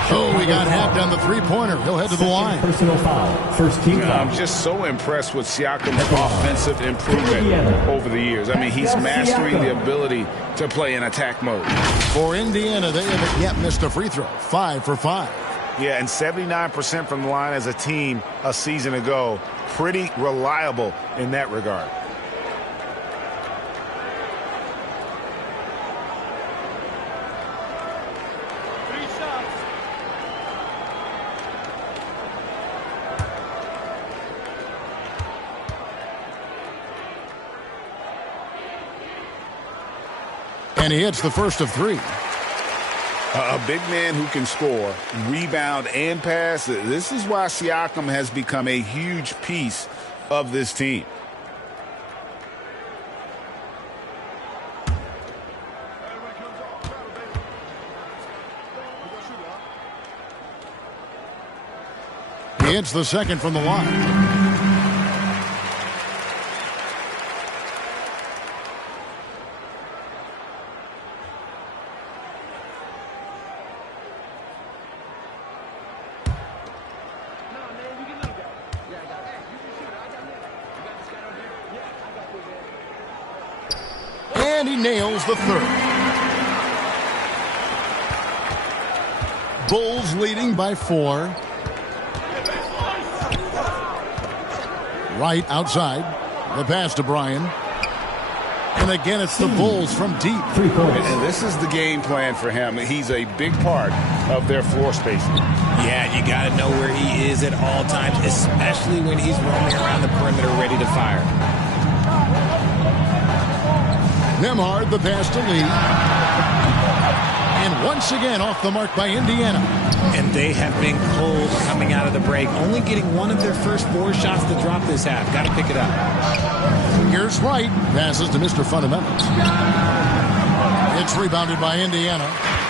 Oh, he got hacked on the 3-pointer. He'll head to the line. Personal foul. First team foul. I'm just so impressed with Siakam's offensive improvement over the years. I mean, he's mastering the ability to play in attack mode. For Indiana, they haven't yet missed a free throw. 5 for 5. Yeah, and 79% from the line as a team a season ago. Pretty reliable in that regard. And he hits the first of 3. A big man who can score, rebound, and pass. This is why Siakam has become a huge piece of this team. He hits the second from the line. And he nails the third. Bulls leading by 4. Right outside. The pass to Bryan. And again, it's the Bulls from deep. 3 points. And this is the game plan for him. He's a big part of their floor spacing. Yeah, you got to know where he is at all times, especially when he's roaming around the perimeter ready to fire. Nembhard, the pass to Lee. And once again off the mark by Indiana. And they have been cold coming out of the break, only getting one of their first 4 shots to drop this half. Got to pick it up. Here's Wright. Passes to Mr. Fundamentals. It's rebounded by Indiana.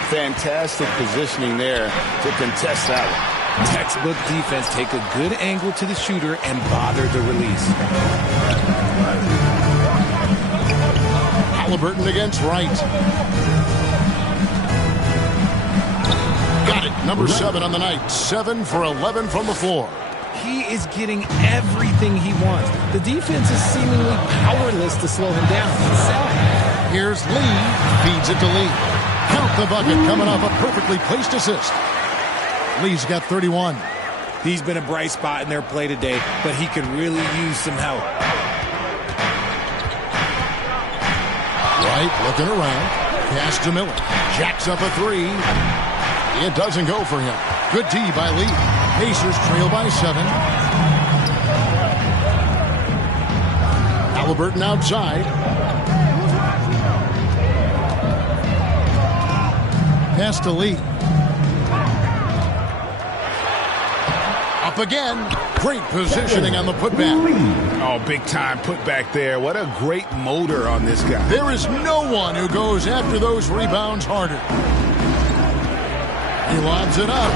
Fantastic positioning there to contest that one. Textbook defense. Take a good angle to the shooter and bother the release. Halliburton against Wright. Got it. Number 7 on the night. 7 for 11 from the floor. He is getting everything he wants. The defense is seemingly powerless to slow him down. Here's Lee. Feeds it to Lee. Count the bucket coming off a perfectly placed assist. Lee's got 31. He's been a bright spot in their play today, but he could really use some help. Wright looking around. Pass to Miller. Jacks up a 3. It doesn't go for him. Good D by Lee. Pacers trail by 7. Halliburton outside. Pass to Lee. Up again. Great positioning on the putback. Oh, big time putback there. What a great motor on this guy. There is no one who goes after those rebounds harder. He lobs it up.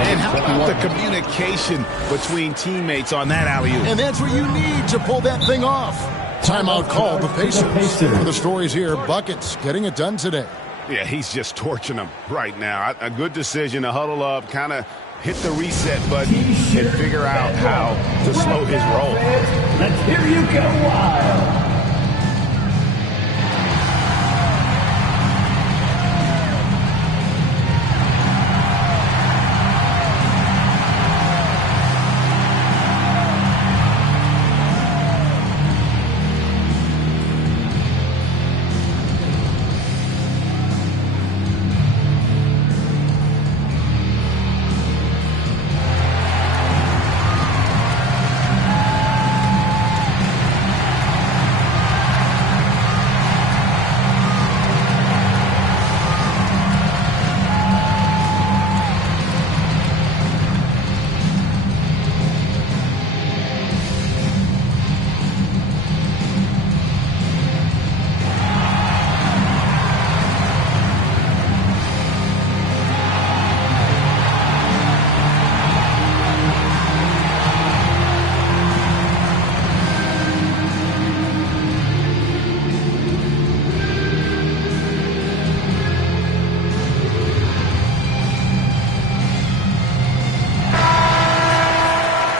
And how about the communication between teammates on that alley-oop? And that's what you need to pull that thing off. Timeout called the Pacers. For the stories here, Buckets getting it done today. Yeah, he's just torching them right now. A good decision to huddle up, kind of hit the reset button and figure out how to slow his roll. Let's hear you go wild.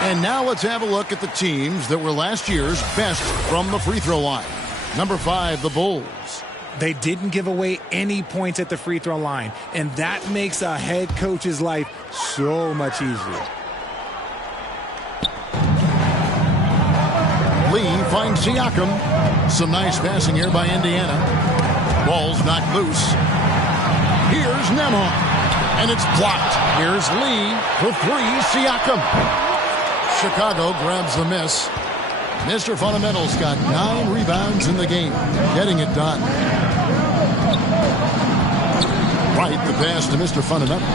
And now let's have a look at the teams that were last year's best from the free throw line. Number 5, the Bulls. They didn't give away any points at the free throw line, and that makes a head coach's life so much easier. Lee finds Siakam. Some nice passing here by Indiana. Ball's knocked loose. Here's Nembhard. And it's blocked. Here's Lee for 3. Siakam. Chicago grabs the miss. Mr. Fundamentals got 9 rebounds in the game. Getting it done. Wright, the pass to Mr. Fundamentals.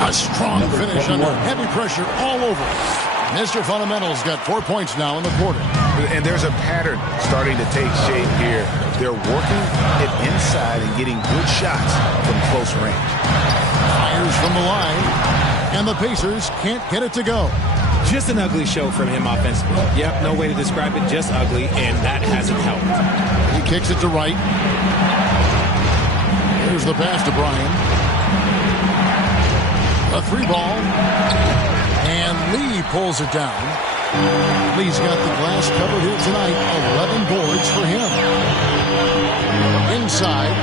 A strong finish under heavy pressure all over. Mr. Fundamentals got 4 points now in the quarter. And there's a pattern starting to take shape here. They're working it inside and getting good shots from close range. Fires from the line, and the Pacers can't get it to go. Just an ugly show from him offensively. Yep, no way to describe it, just ugly, and that hasn't helped. He kicks it to Wright. Here's the pass to Bryan. A 3-ball. And Lee pulls it down. Lee's got the glass covered here tonight. 11 boards for him. Inside.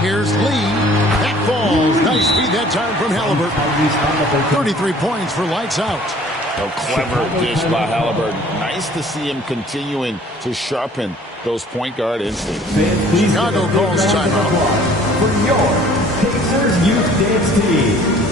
Here's Lee. That falls. Nice feed that time from Halliburton. 33 points for lights out. A clever dish by Halliburton. Nice to see him continuing to sharpen those point guard instincts. Chicago calls timeout for your Pacers Youth Dance Team.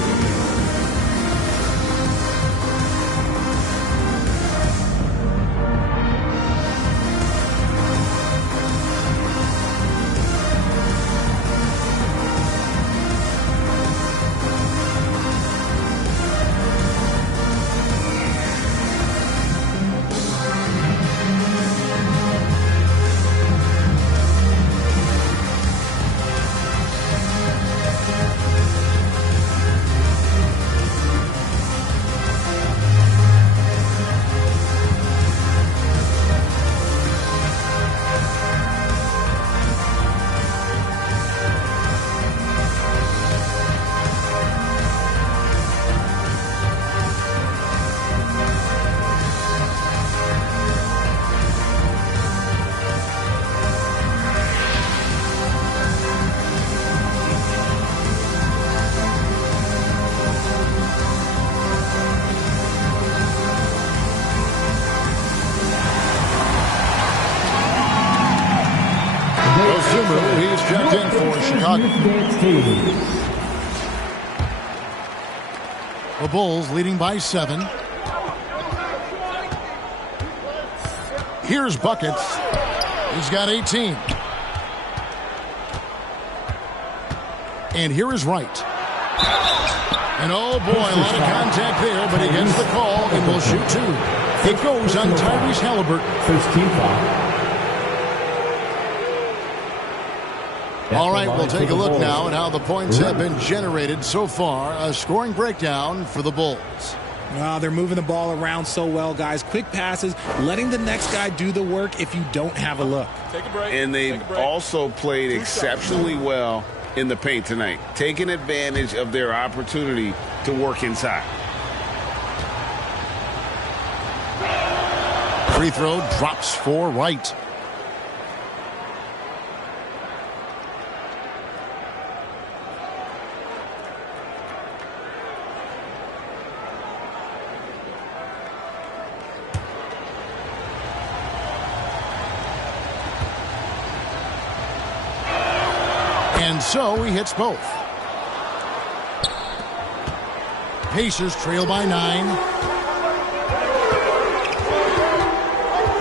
He's checked in for Chicago. The Bulls leading by 7. Here's Buckets. He's got 18. And here is Wright. And oh boy, a lot of contact there, but he gets the call and will shoot 2. It goes on Tyrese Halliburton. First team foul. All right, we'll take a look now at how the points have been generated so far. A scoring breakdown for the Bulls. Well, they're moving the ball around so well, guys. Quick passes, letting the next guy do the work if you don't have a look. Take a break. And they've also played exceptionally well in the paint tonight, taking advantage of their opportunity to work inside. Free throw drops for Wright. And so he hits both. Pacers trail by 9.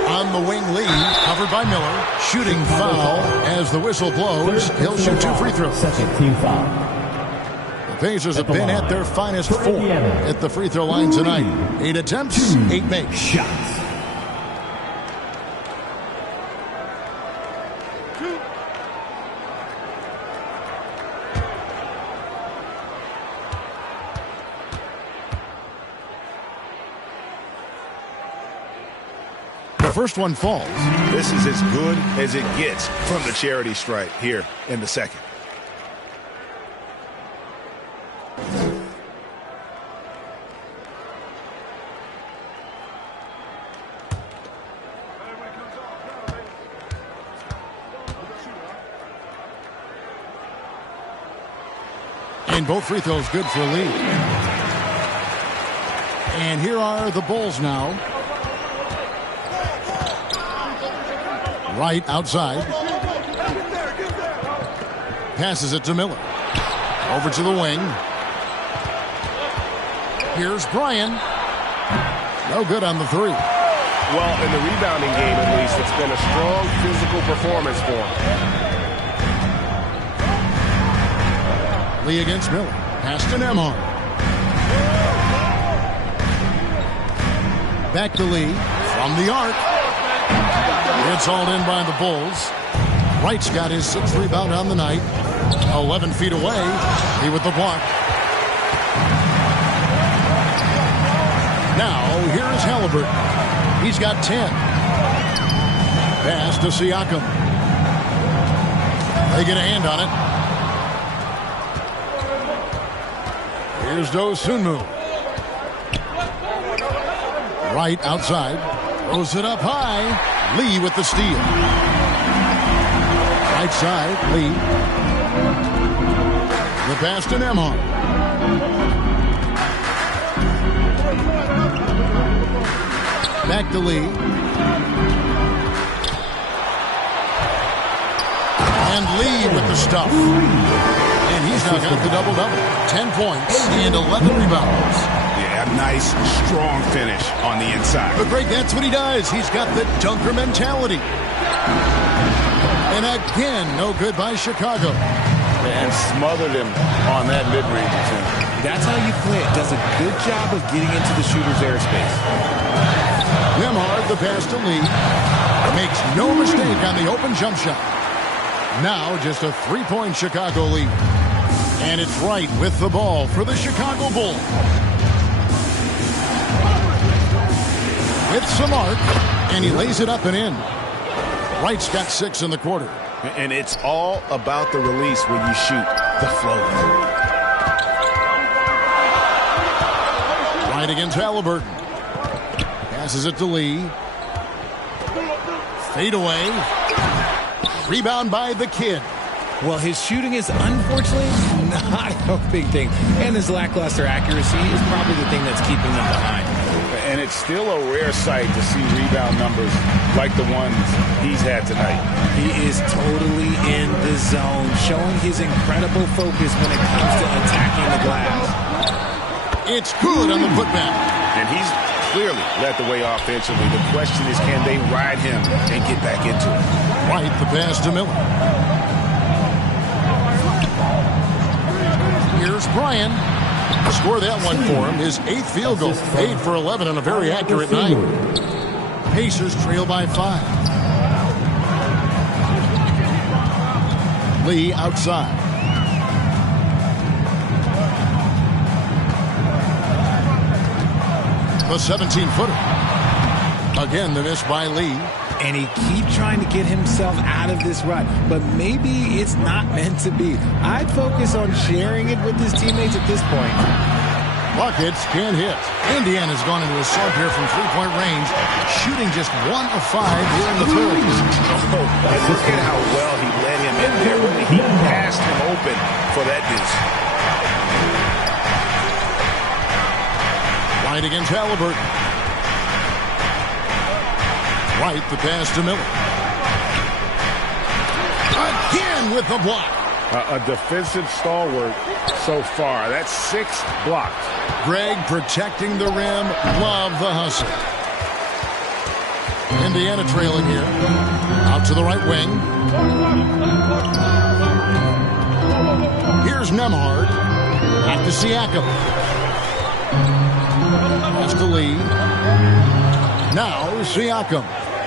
On the wing, Lee, covered by Miller. Shooting foul as the whistle blows. He'll shoot 2 free throws. Second team foul. The Pacers have been at their finest 4 at the free throw line tonight. 8 attempts, 8 makes. Shots. The first one falls. This is as good as it gets from the charity stripe here in the second. And both free throws good for Lee. And here are the Bulls now. Wright outside. Passes it to Miller. Over to the wing. Here's Bryan. No good on the 3. Well, in the rebounding game, at least, it's been a strong physical performance for him. Lee against Miller. Pass to Nembhard. Back to Lee from the arc. It's hauled in by the Bulls. Wright's got his 6th rebound on the night. 11 feet away. He with the block. Now, here is Halliburton. He's got 10. Pass to Siakam. They get a hand on it. Here's Dosunmu. Wright outside. Throws it up high. Lee with the steal. Right side, Lee. The pass to Nembhard. Back to Lee. And Lee with the stuff. And he's now got the double-double. 10 points and 11 rebounds. Yeah, nice, strong finish on the inside. But Greg, that's what he does. He's got the dunker mentality. And again, no good by Chicago. And smothered him on that mid-range attempt. That's how you play it. Does a good job of getting into the shooter's airspace. Nembhard, the pass to Lee. Makes no mistake on the open jump shot. Now just a 3-point Chicago lead. And it's Wright with the ball for the Chicago Bulls. With some arc, and he lays it up and in. Wright's got 6 in the quarter. And it's all about the release when you shoot the float. Wright against Halliburton. Passes it to Lee. Fade away. Rebound by the kid. Well, his shooting is unfortunately not a big thing. And his lackluster accuracy is probably the thing that's keeping them behind. And it's still a rare sight to see rebound numbers like the ones he's had tonight. He is totally in the zone, showing his incredible focus when it comes to attacking the glass. It's good on the putback. And he's clearly led the way offensively. The question is, can they ride him and get back into it? Wright, the pass to Miller. Here's Bryan. Score that one for him. His 8th field goal. 8 for 11 on a very accurate night. Pacers trail by 5. Lee outside. The 17-footer. Again, the miss by Lee. And he keeps trying to get himself out of this rut. But maybe it's not meant to be. I'd focus on sharing it with his teammates at this point. Buckets can't hit. Indiana's gone into a slump here from 3-point range, shooting just 1 of 5 here in the third. Oh, and look at how well he led him in there. He passed him open for that deuce. Wright against Halliburton. Wright, the pass to Miller. Again with the block. A defensive stalwart so far. That's 6 blocked. Greg protecting the rim. Love the hustle. Indiana trailing here. Out to the right wing. Here's Nembhard. Back to Siakam. Pass to Lee. Now Siakam.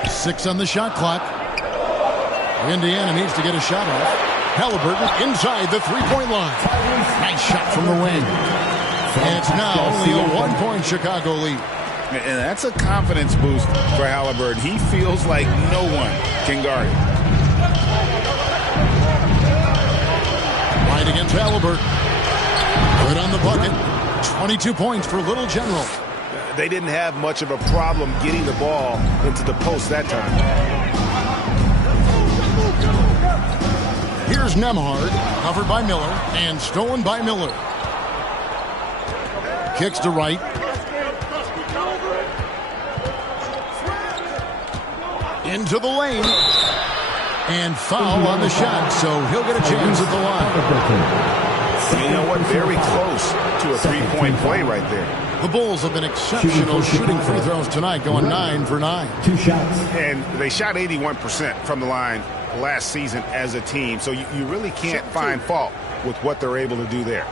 6 on the shot clock. Indiana needs to get a shot off. Halliburton inside the 3-point line. Nice shot from the wing. And it's now only a 1-point Chicago lead. And that's a confidence boost for Halliburton. He feels like no one can guard him. Wright against Halliburton. Good on the bucket. 22 points for Little General. They didn't have much of a problem getting the ball into the post that time. Here's Nembhard, covered by Miller, and stolen by Miller. Kicks to Wright. Into the lane. And foul on the shot, so he'll get a chance at the line. You know what? Very close to a 3-point play right there. The Bulls have been exceptional shooting free throws tonight, going 9 for 9. 2 shots. And they shot 81% from the line last season as a team, so you really can't find fault with what they're able to do there.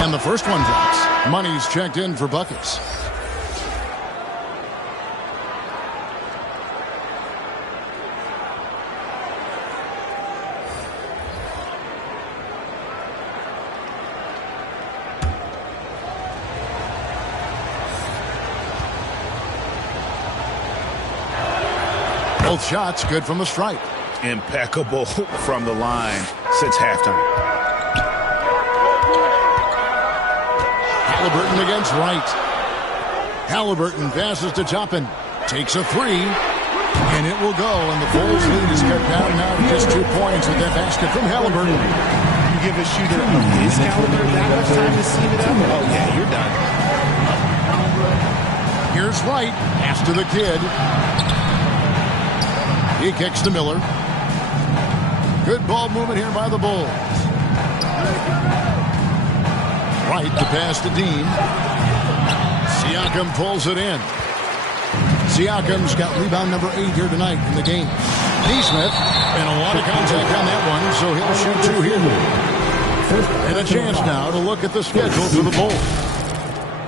And the first one drops. Money's checked in for buckets. Both shots good from the stripe. Impeccable from the line since halftime. Halliburton against Wright. Halliburton passes to Toppin. Takes a three. And it will go. And the Bulls lead is cut down now to just 2 points with that basket from Halliburton. You give a shooter of his caliber that much time to see it up. Oh, yeah, you're done. Here's Wright. Pass to the kid. He kicks to Miller. Good ball movement here by the Bulls. Wright to pass to Dean. Siakam pulls it in. Siakam's got rebound number 8 here tonight in the game. Nesmith, and a lot of contact on that one, so he'll shoot 2 here. And a chance now to look at the schedule for the Bulls.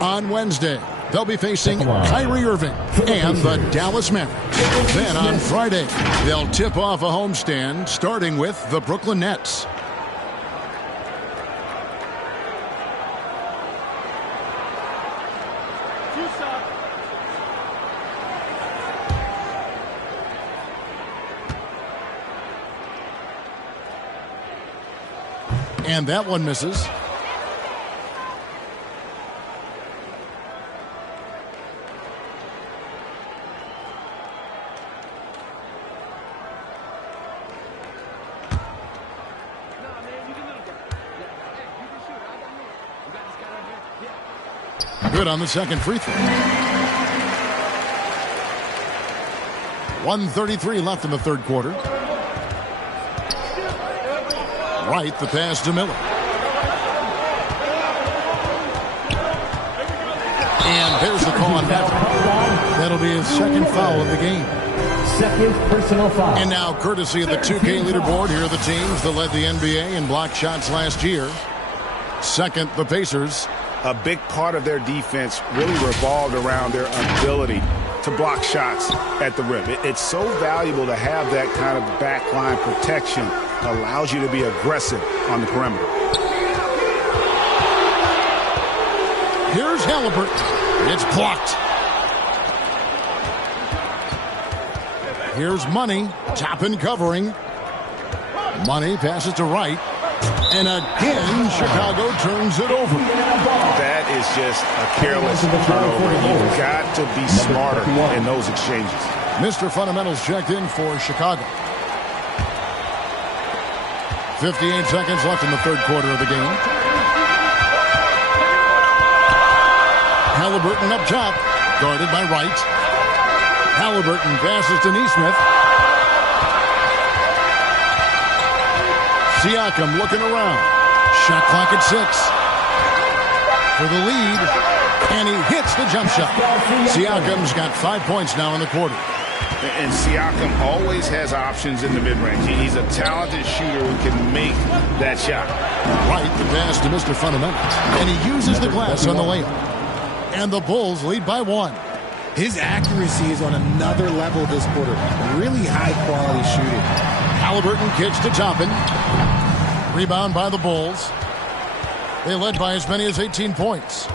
On Wednesday, they'll be facing Kyrie Irving and the Dallas Mavericks. Then on Friday, they'll tip off a homestand starting with the Brooklyn Nets. And that one misses. Good on the second free throw. 1:33 left in the third quarter. Wright, the pass to Miller. And there's the call on that. That'll be his second foul of the game. Second personal foul. And now, courtesy of the 2K leaderboard, here are the teams that led the NBA in block shots last year. Second, the Pacers. A big part of their defense really revolved around their ability to block shots at the rim. It's so valuable to have that kind of backline protection. Allows you to be aggressive on the perimeter. Here's Halliburton. It's blocked. Here's Money. Toppin covering. Money passes to Wright. And again, Chicago turns it over. That is just a careless turnover. You've got to be smarter in those exchanges. Mr. Fundamentals checked in for Chicago. 58 seconds left in the third quarter of the game. Halliburton up top, guarded by Wright. Halliburton passes to Nesmith. Siakam looking around. Shot clock at 6. For the lead. And he hits the jump shot. Siakam's got 5 points now in the quarter. And Siakam always has options in the mid-range. He's a talented shooter who can make that shot. Wright, the pass to Mr. Fundamentals. And he uses the glass on the layup. And the Bulls lead by 1. His accuracy is on another level this quarter. Really high-quality shooting. Halliburton kicks to Toppin. Rebound by the Bulls. They led by as many as 18 points.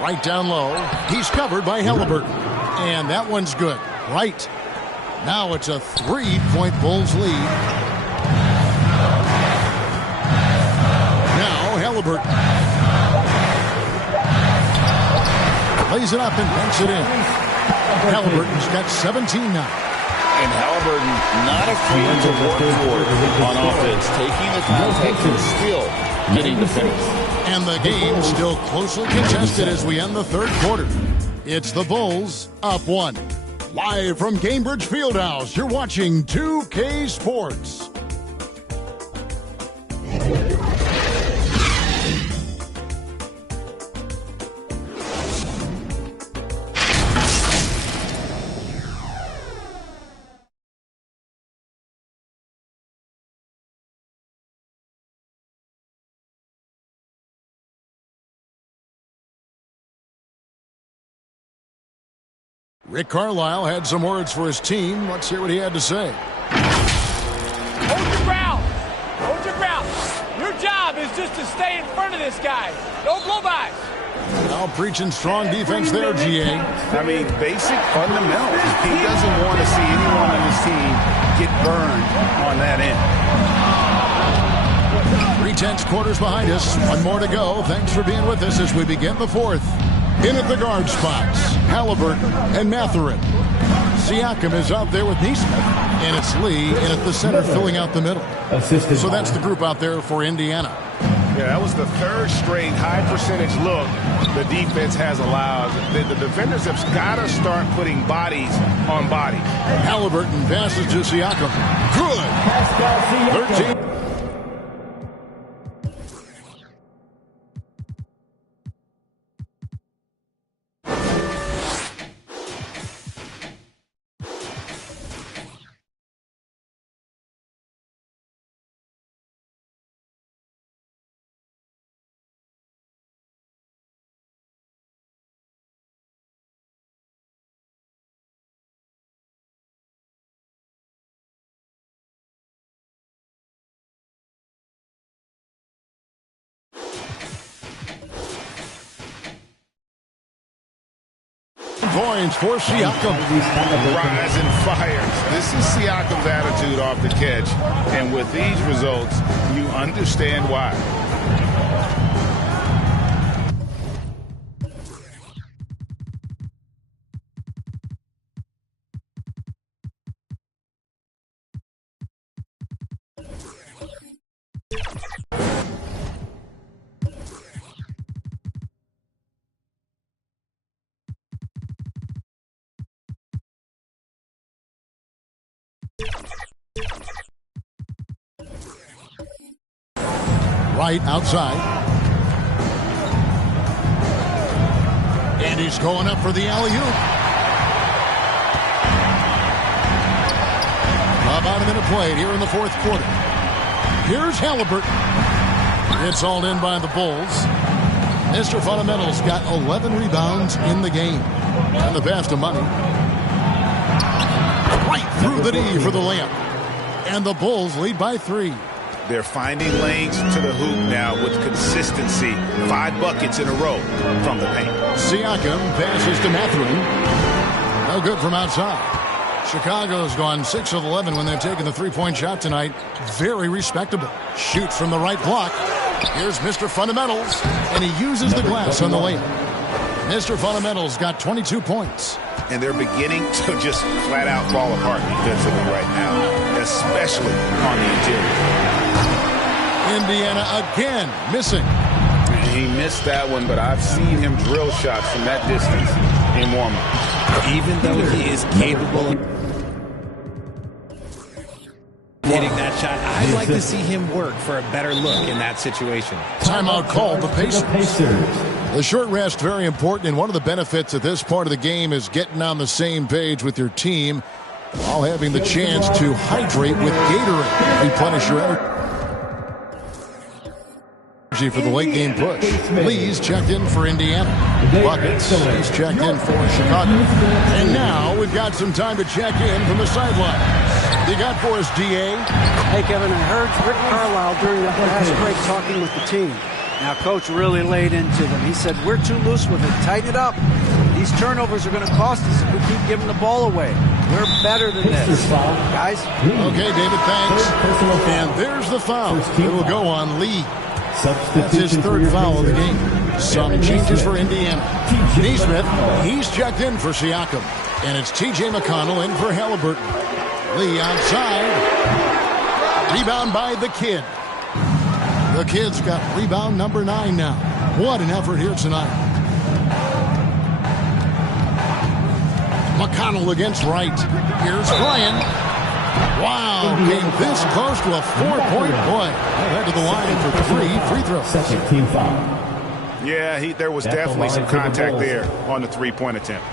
Right down low. He's covered by Halliburton. And that one's good. Right. Now it's a 3-point Bulls lead. Now Halliburton. Lays it up and banks it in. Halliburton's got 17 now. And Halliburton not afraid to work for it on offense, taking the contact and still getting the finish. And the game still closely contested as we end the third quarter. It's the Bulls up 1. Live from Gainbridge Fieldhouse, you're watching 2K Sports. Rick Carlisle had some words for his team. Let's hear what he had to say. Hold your ground. Hold your ground. Your job is just to stay in front of this guy. Don't blow by. Now preaching strong defense there, GA. I mean, basic fundamentals. He doesn't want to see anyone on his team get burned on that end. 3/10 quarters behind us. One more to go. Thanks for being with us as we begin the fourth. In at the guard spots, Halliburton and Mathurin. Siakam is out there with Nesmith, and it's Lee in at the center filling out the middle. So that's the group out there for Indiana. Yeah, that was the third straight high percentage look the defense has allowed. The defenders have got to start putting bodies on bodies. Halliburton passes to Siakam. Good. 13. Points for Siakam. Rise and fires. This is Siakam's attitude off the catch. And with these results, you understand why. Right outside. And he's going up for the alley-oop. About a minute played here in the fourth quarter. Here's Halliburton. It's all in by the Bulls. Mr. Fundamentals got 11 rebounds in the game. And the pass to Money. Right through the D for the layup. And the Bulls lead by 3. They're finding lanes to the hoop now with consistency. 5 buckets in a row from the paint. Siakam passes to Mathurin. No good from outside. Chicago's gone 6 of 11 when they've taken the three-point shot tonight. Very respectable. Shoots from the right block. Here's Mr. Fundamentals, and he uses the glass on the layup. Mr. Fundamentals got 22 points. And they're beginning to just flat-out fall apart defensively right now, especially on the interior. Indiana again missing. He missed that one, but I've seen him drill shots from that distance in warm-up. Even though he is capable of hitting that shot, I'd like to see him work for a better look in that situation. Timeout called the Pacers. The short rest, very important, and one of the benefits at this part of the game is getting on the same page with your team while having the chance to hydrate with Gatorade. Replenish your energy for the late game push. Lee's checked in for Indiana. Buckets is checked in for Chicago. And now we've got some time to check in from the sideline. You got for us, DA? Hey, Kevin, I heard Rick Carlisle during the last break talking with the team. Now, Coach really laid into them. He said, we're too loose with it. Tighten it up. These turnovers are going to cost us if we keep giving the ball away. We're better than this. Guys? Okay, David, thanks. And there's the foul. It will go on Lee. That's his third foul of the game. Some changes for Indiana. Nesmith, he's checked in for Siakam. And it's T.J. McConnell in for Halliburton. Lee outside. Rebound by the Kid. The Kid's got rebound number 9 now. What an effort here tonight. McConnell against Wright. Here's Bryan. Wow, came this close to a 4-point play. Head to the line for 3 free throws. Second team foul. Yeah, there was definitely some contact there on the three-point attempt.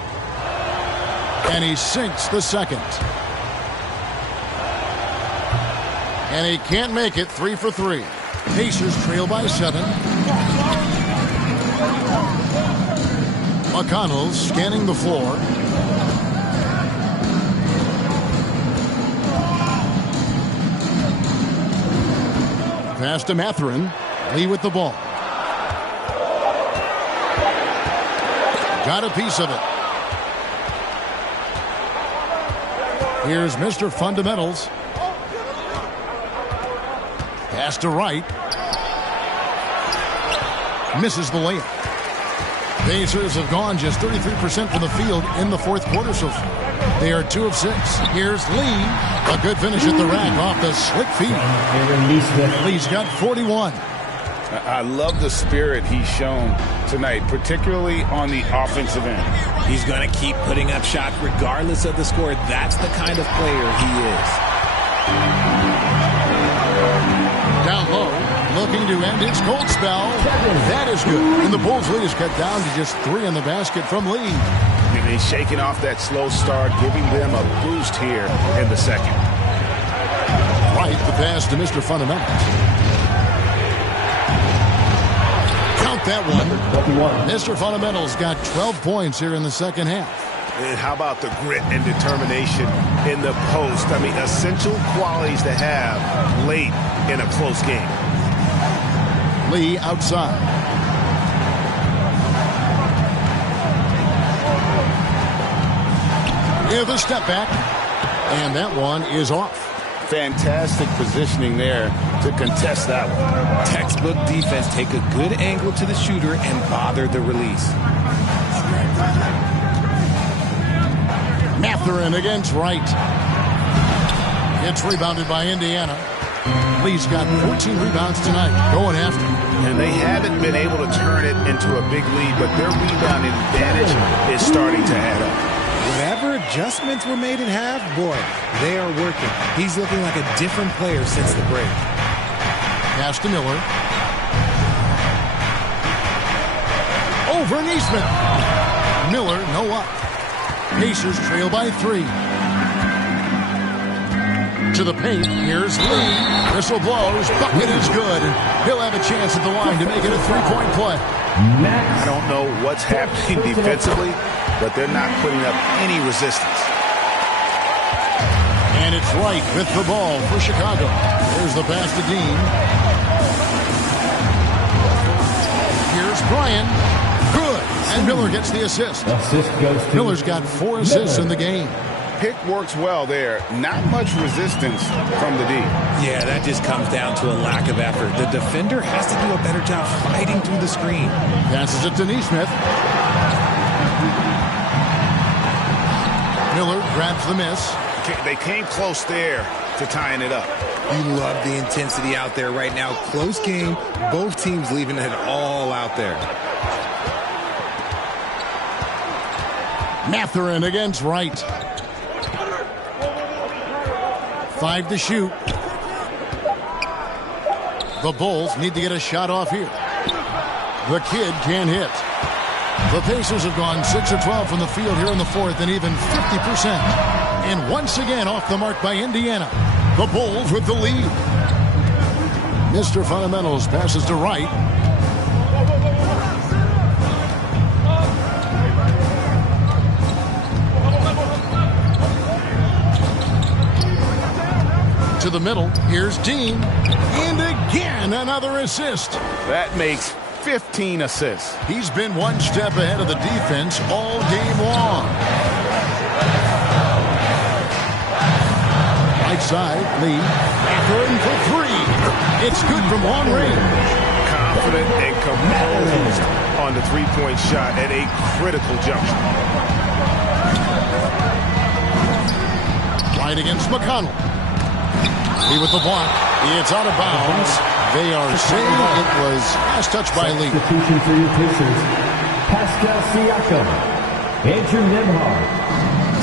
And he sinks the second. And he can't make it. 3 for 3. Pacers trail by 7. McConnell scanning the floor. pass to Mathurin. Lee with the ball. Got a piece of it. Here's Mr. Fundamentals. Pass to Wright. Misses the layup. Pacers have gone just 33% from the field in the fourth quarter so far. They are 2 of 6. Here's Lee. A good finish at the rack off the slick feet. Lee's got 41. I love the spirit he's shown tonight, particularly on the offensive end. He's going to keep putting up shots regardless of the score. That's the kind of player he is. Down low, looking to end his cold spell. That is good. And the Bulls lead is cut down to just 3 in the basket from Lee. And he's shaking off that slow start, giving them a boost here in the second. Right, the pass to Mr. Fundamentals. Count that one. Mr. Fundamentals got 12 points here in the second half. And how about the grit and determination in the post? I mean, essential qualities to have late in a close game. Lee outside. With a step back. And that one is off. Fantastic positioning there to contest that one. Textbook defense. Take a good angle to the shooter and bother the release. Mathurin against Wright. It's rebounded by Indiana. Lee's got 14 rebounds tonight, going after. And they haven't been able to turn it into a big lead, but their rebounding advantage is starting to add up. Whatever adjustments were made at half, boy, they are working. He's looking like a different player since the break. Pass to Miller. Over Neesmith. Miller, no up. Pacers trail by 3. To the paint, here's Lee. Whistle blows, bucket is good. He'll have a chance at the line to make it a 3-point play. I don't know what's happening defensively, but they're not putting up any resistance. And it's Wright with the ball for Chicago. There's the pass to Dean. Here's Bryan. Good. And Miller gets the assist. Miller's got 4 assists in the game. Pick works well there. Not much resistance from the D. Yeah, that just comes down to a lack of effort. The defender has to do a better job fighting through the screen. Passes it to Neesmith. Miller grabs the miss. They came close there to tying it up. You love the intensity out there right now. Close game. Both teams leaving it all out there. Mathurin against Wright. 5 to shoot. The Bulls need to get a shot off here. The kid can't hit. The Pacers have gone 6 of 12 from the field here in the fourth and even 50%. And once again off the mark by Indiana. The Bulls with the lead. Mr. Fundamentals passes to Wright. To the middle. Here's Dean. And again, another assist. That makes 15 assists. He's been one step ahead of the defense all game long. Right side, Lee. Mathurin for 3. It's good from long range. Confident and composed on the three-point shot at a critical juncture. Right against McConnell. Lee with the block. It's out of bounds. They are saying it was last touched by Lee. Substitution for your Pacers. Pascal Siakam. Andrew Nembhard.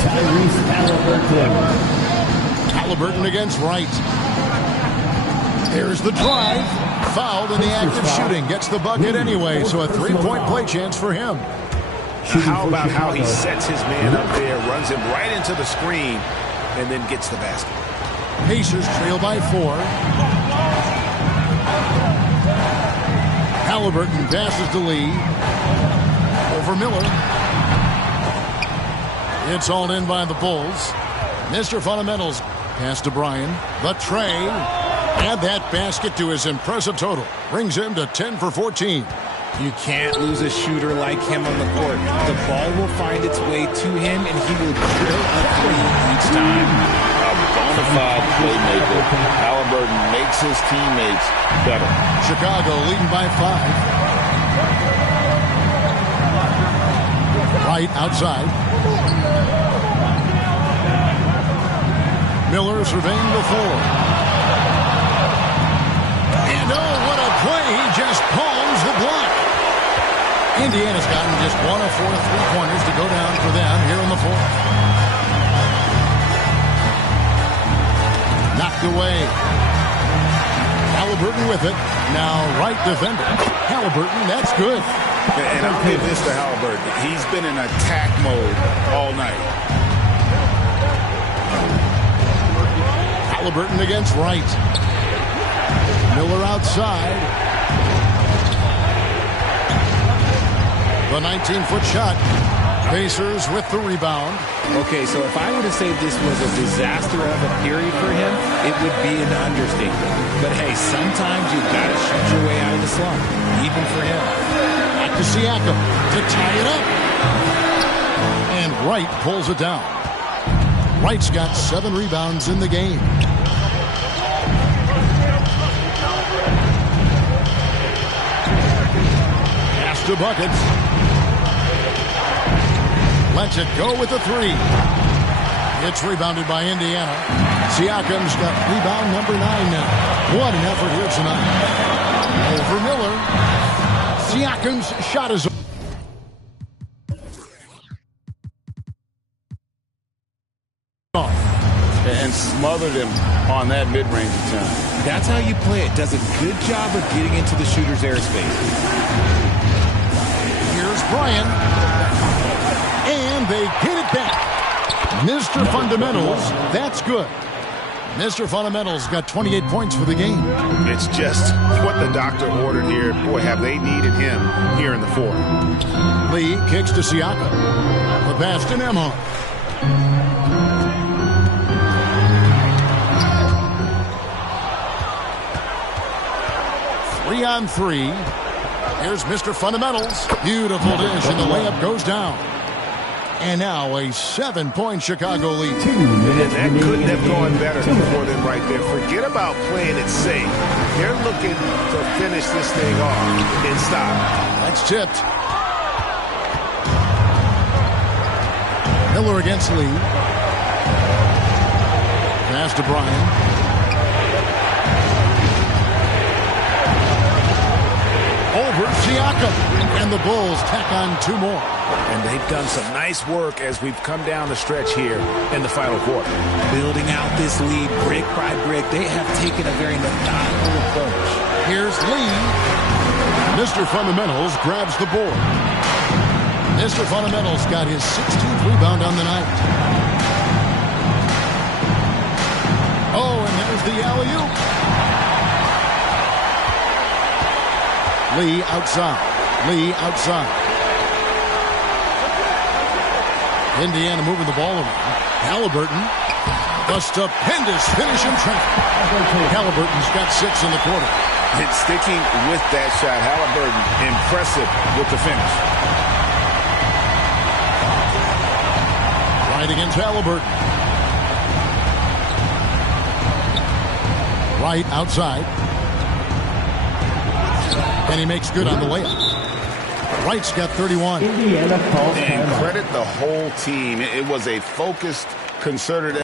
Tyrese Halliburton. Halliburton against Wright. There's the drive. Fouled in the act of shooting. Gets the bucket anyway, so a 3-point play chance for him. How about how he sets his man up there, runs him right into the screen, and then gets the basket. Pacers trail by 4. Halliburton passes to Lee. Over Miller. It's all in by the Bulls. Mr. Fundamentals pass to Bryan. The tray. Add that basket to his impressive total. Brings him to 10 for 14. You can't lose a shooter like him on the court. The ball will find its way to him, and he will drill a three each time. A bona fide playmaker. Halliburton makes his teammates better. Chicago leading by 5. Right outside. Miller surveying the floor. And oh, what a play. He just palms the block. Indiana's gotten just 1 of 4 3-pointers to go down for them here in the fourth. Knocked away. Halliburton with it. Now right defender. Halliburton, that's good. And I'll give this to Halliburton. He's been in attack mode all night. Halliburton against Wright. Miller outside. The 19-foot shot. Pacers with the rebound. Okay, so if I were to say this was a disaster of a period for him, it would be an understatement. But hey, sometimes you've got to shoot your way out of the slump, even for him. Back to Siakam to tie it up. And Wright pulls it down. Wright's got 7 rebounds in the game. Pass to buckets. Lets it go with the 3. It's rebounded by Indiana. Siakam's got rebound number 9 now. What an effort here tonight. Over Miller. Siakam's shot is off. And smothered him on that mid-range attempt. That's how you play it. Does a good job of getting into the shooter's airspace. Here's Bryant. And they get it back. Mr. Fundamentals, that's good. Mr. Fundamentals got 28 points for the game. It's just what the doctor ordered here. Boy, have they needed him here in the fourth. Lee kicks to Siakam. The pass to Nembhard. 3-on-3. Here's Mr. Fundamentals. Beautiful dish, and the layup goes down. And now a 7-point Chicago lead. That couldn't have gone better for them right there. Forget about playing it safe. They're looking to finish this thing off in style. That's tipped. Miller against Lee. Pass to Bryant. Over Siakam. And the Bulls tack on 2 more. And they've done some nice work as we've come down the stretch here in the final quarter. Building out this lead brick by brick. They have taken a very methodical approach. Here's Lee. Mr. Fundamentals grabs the board. Mr. Fundamentals got his 16th rebound on the night. Oh, and there's the alley-oop. Lee outside. Lee outside. Indiana moving the ball around. Halliburton. A stupendous finish in traffic. Halliburton's got 6 in the quarter. And sticking with that shot, Halliburton, impressive with the finish. Right against Halliburton. Right outside. And he makes good on the layup. Wright's got 31. And credit the whole team. It was a focused, concerted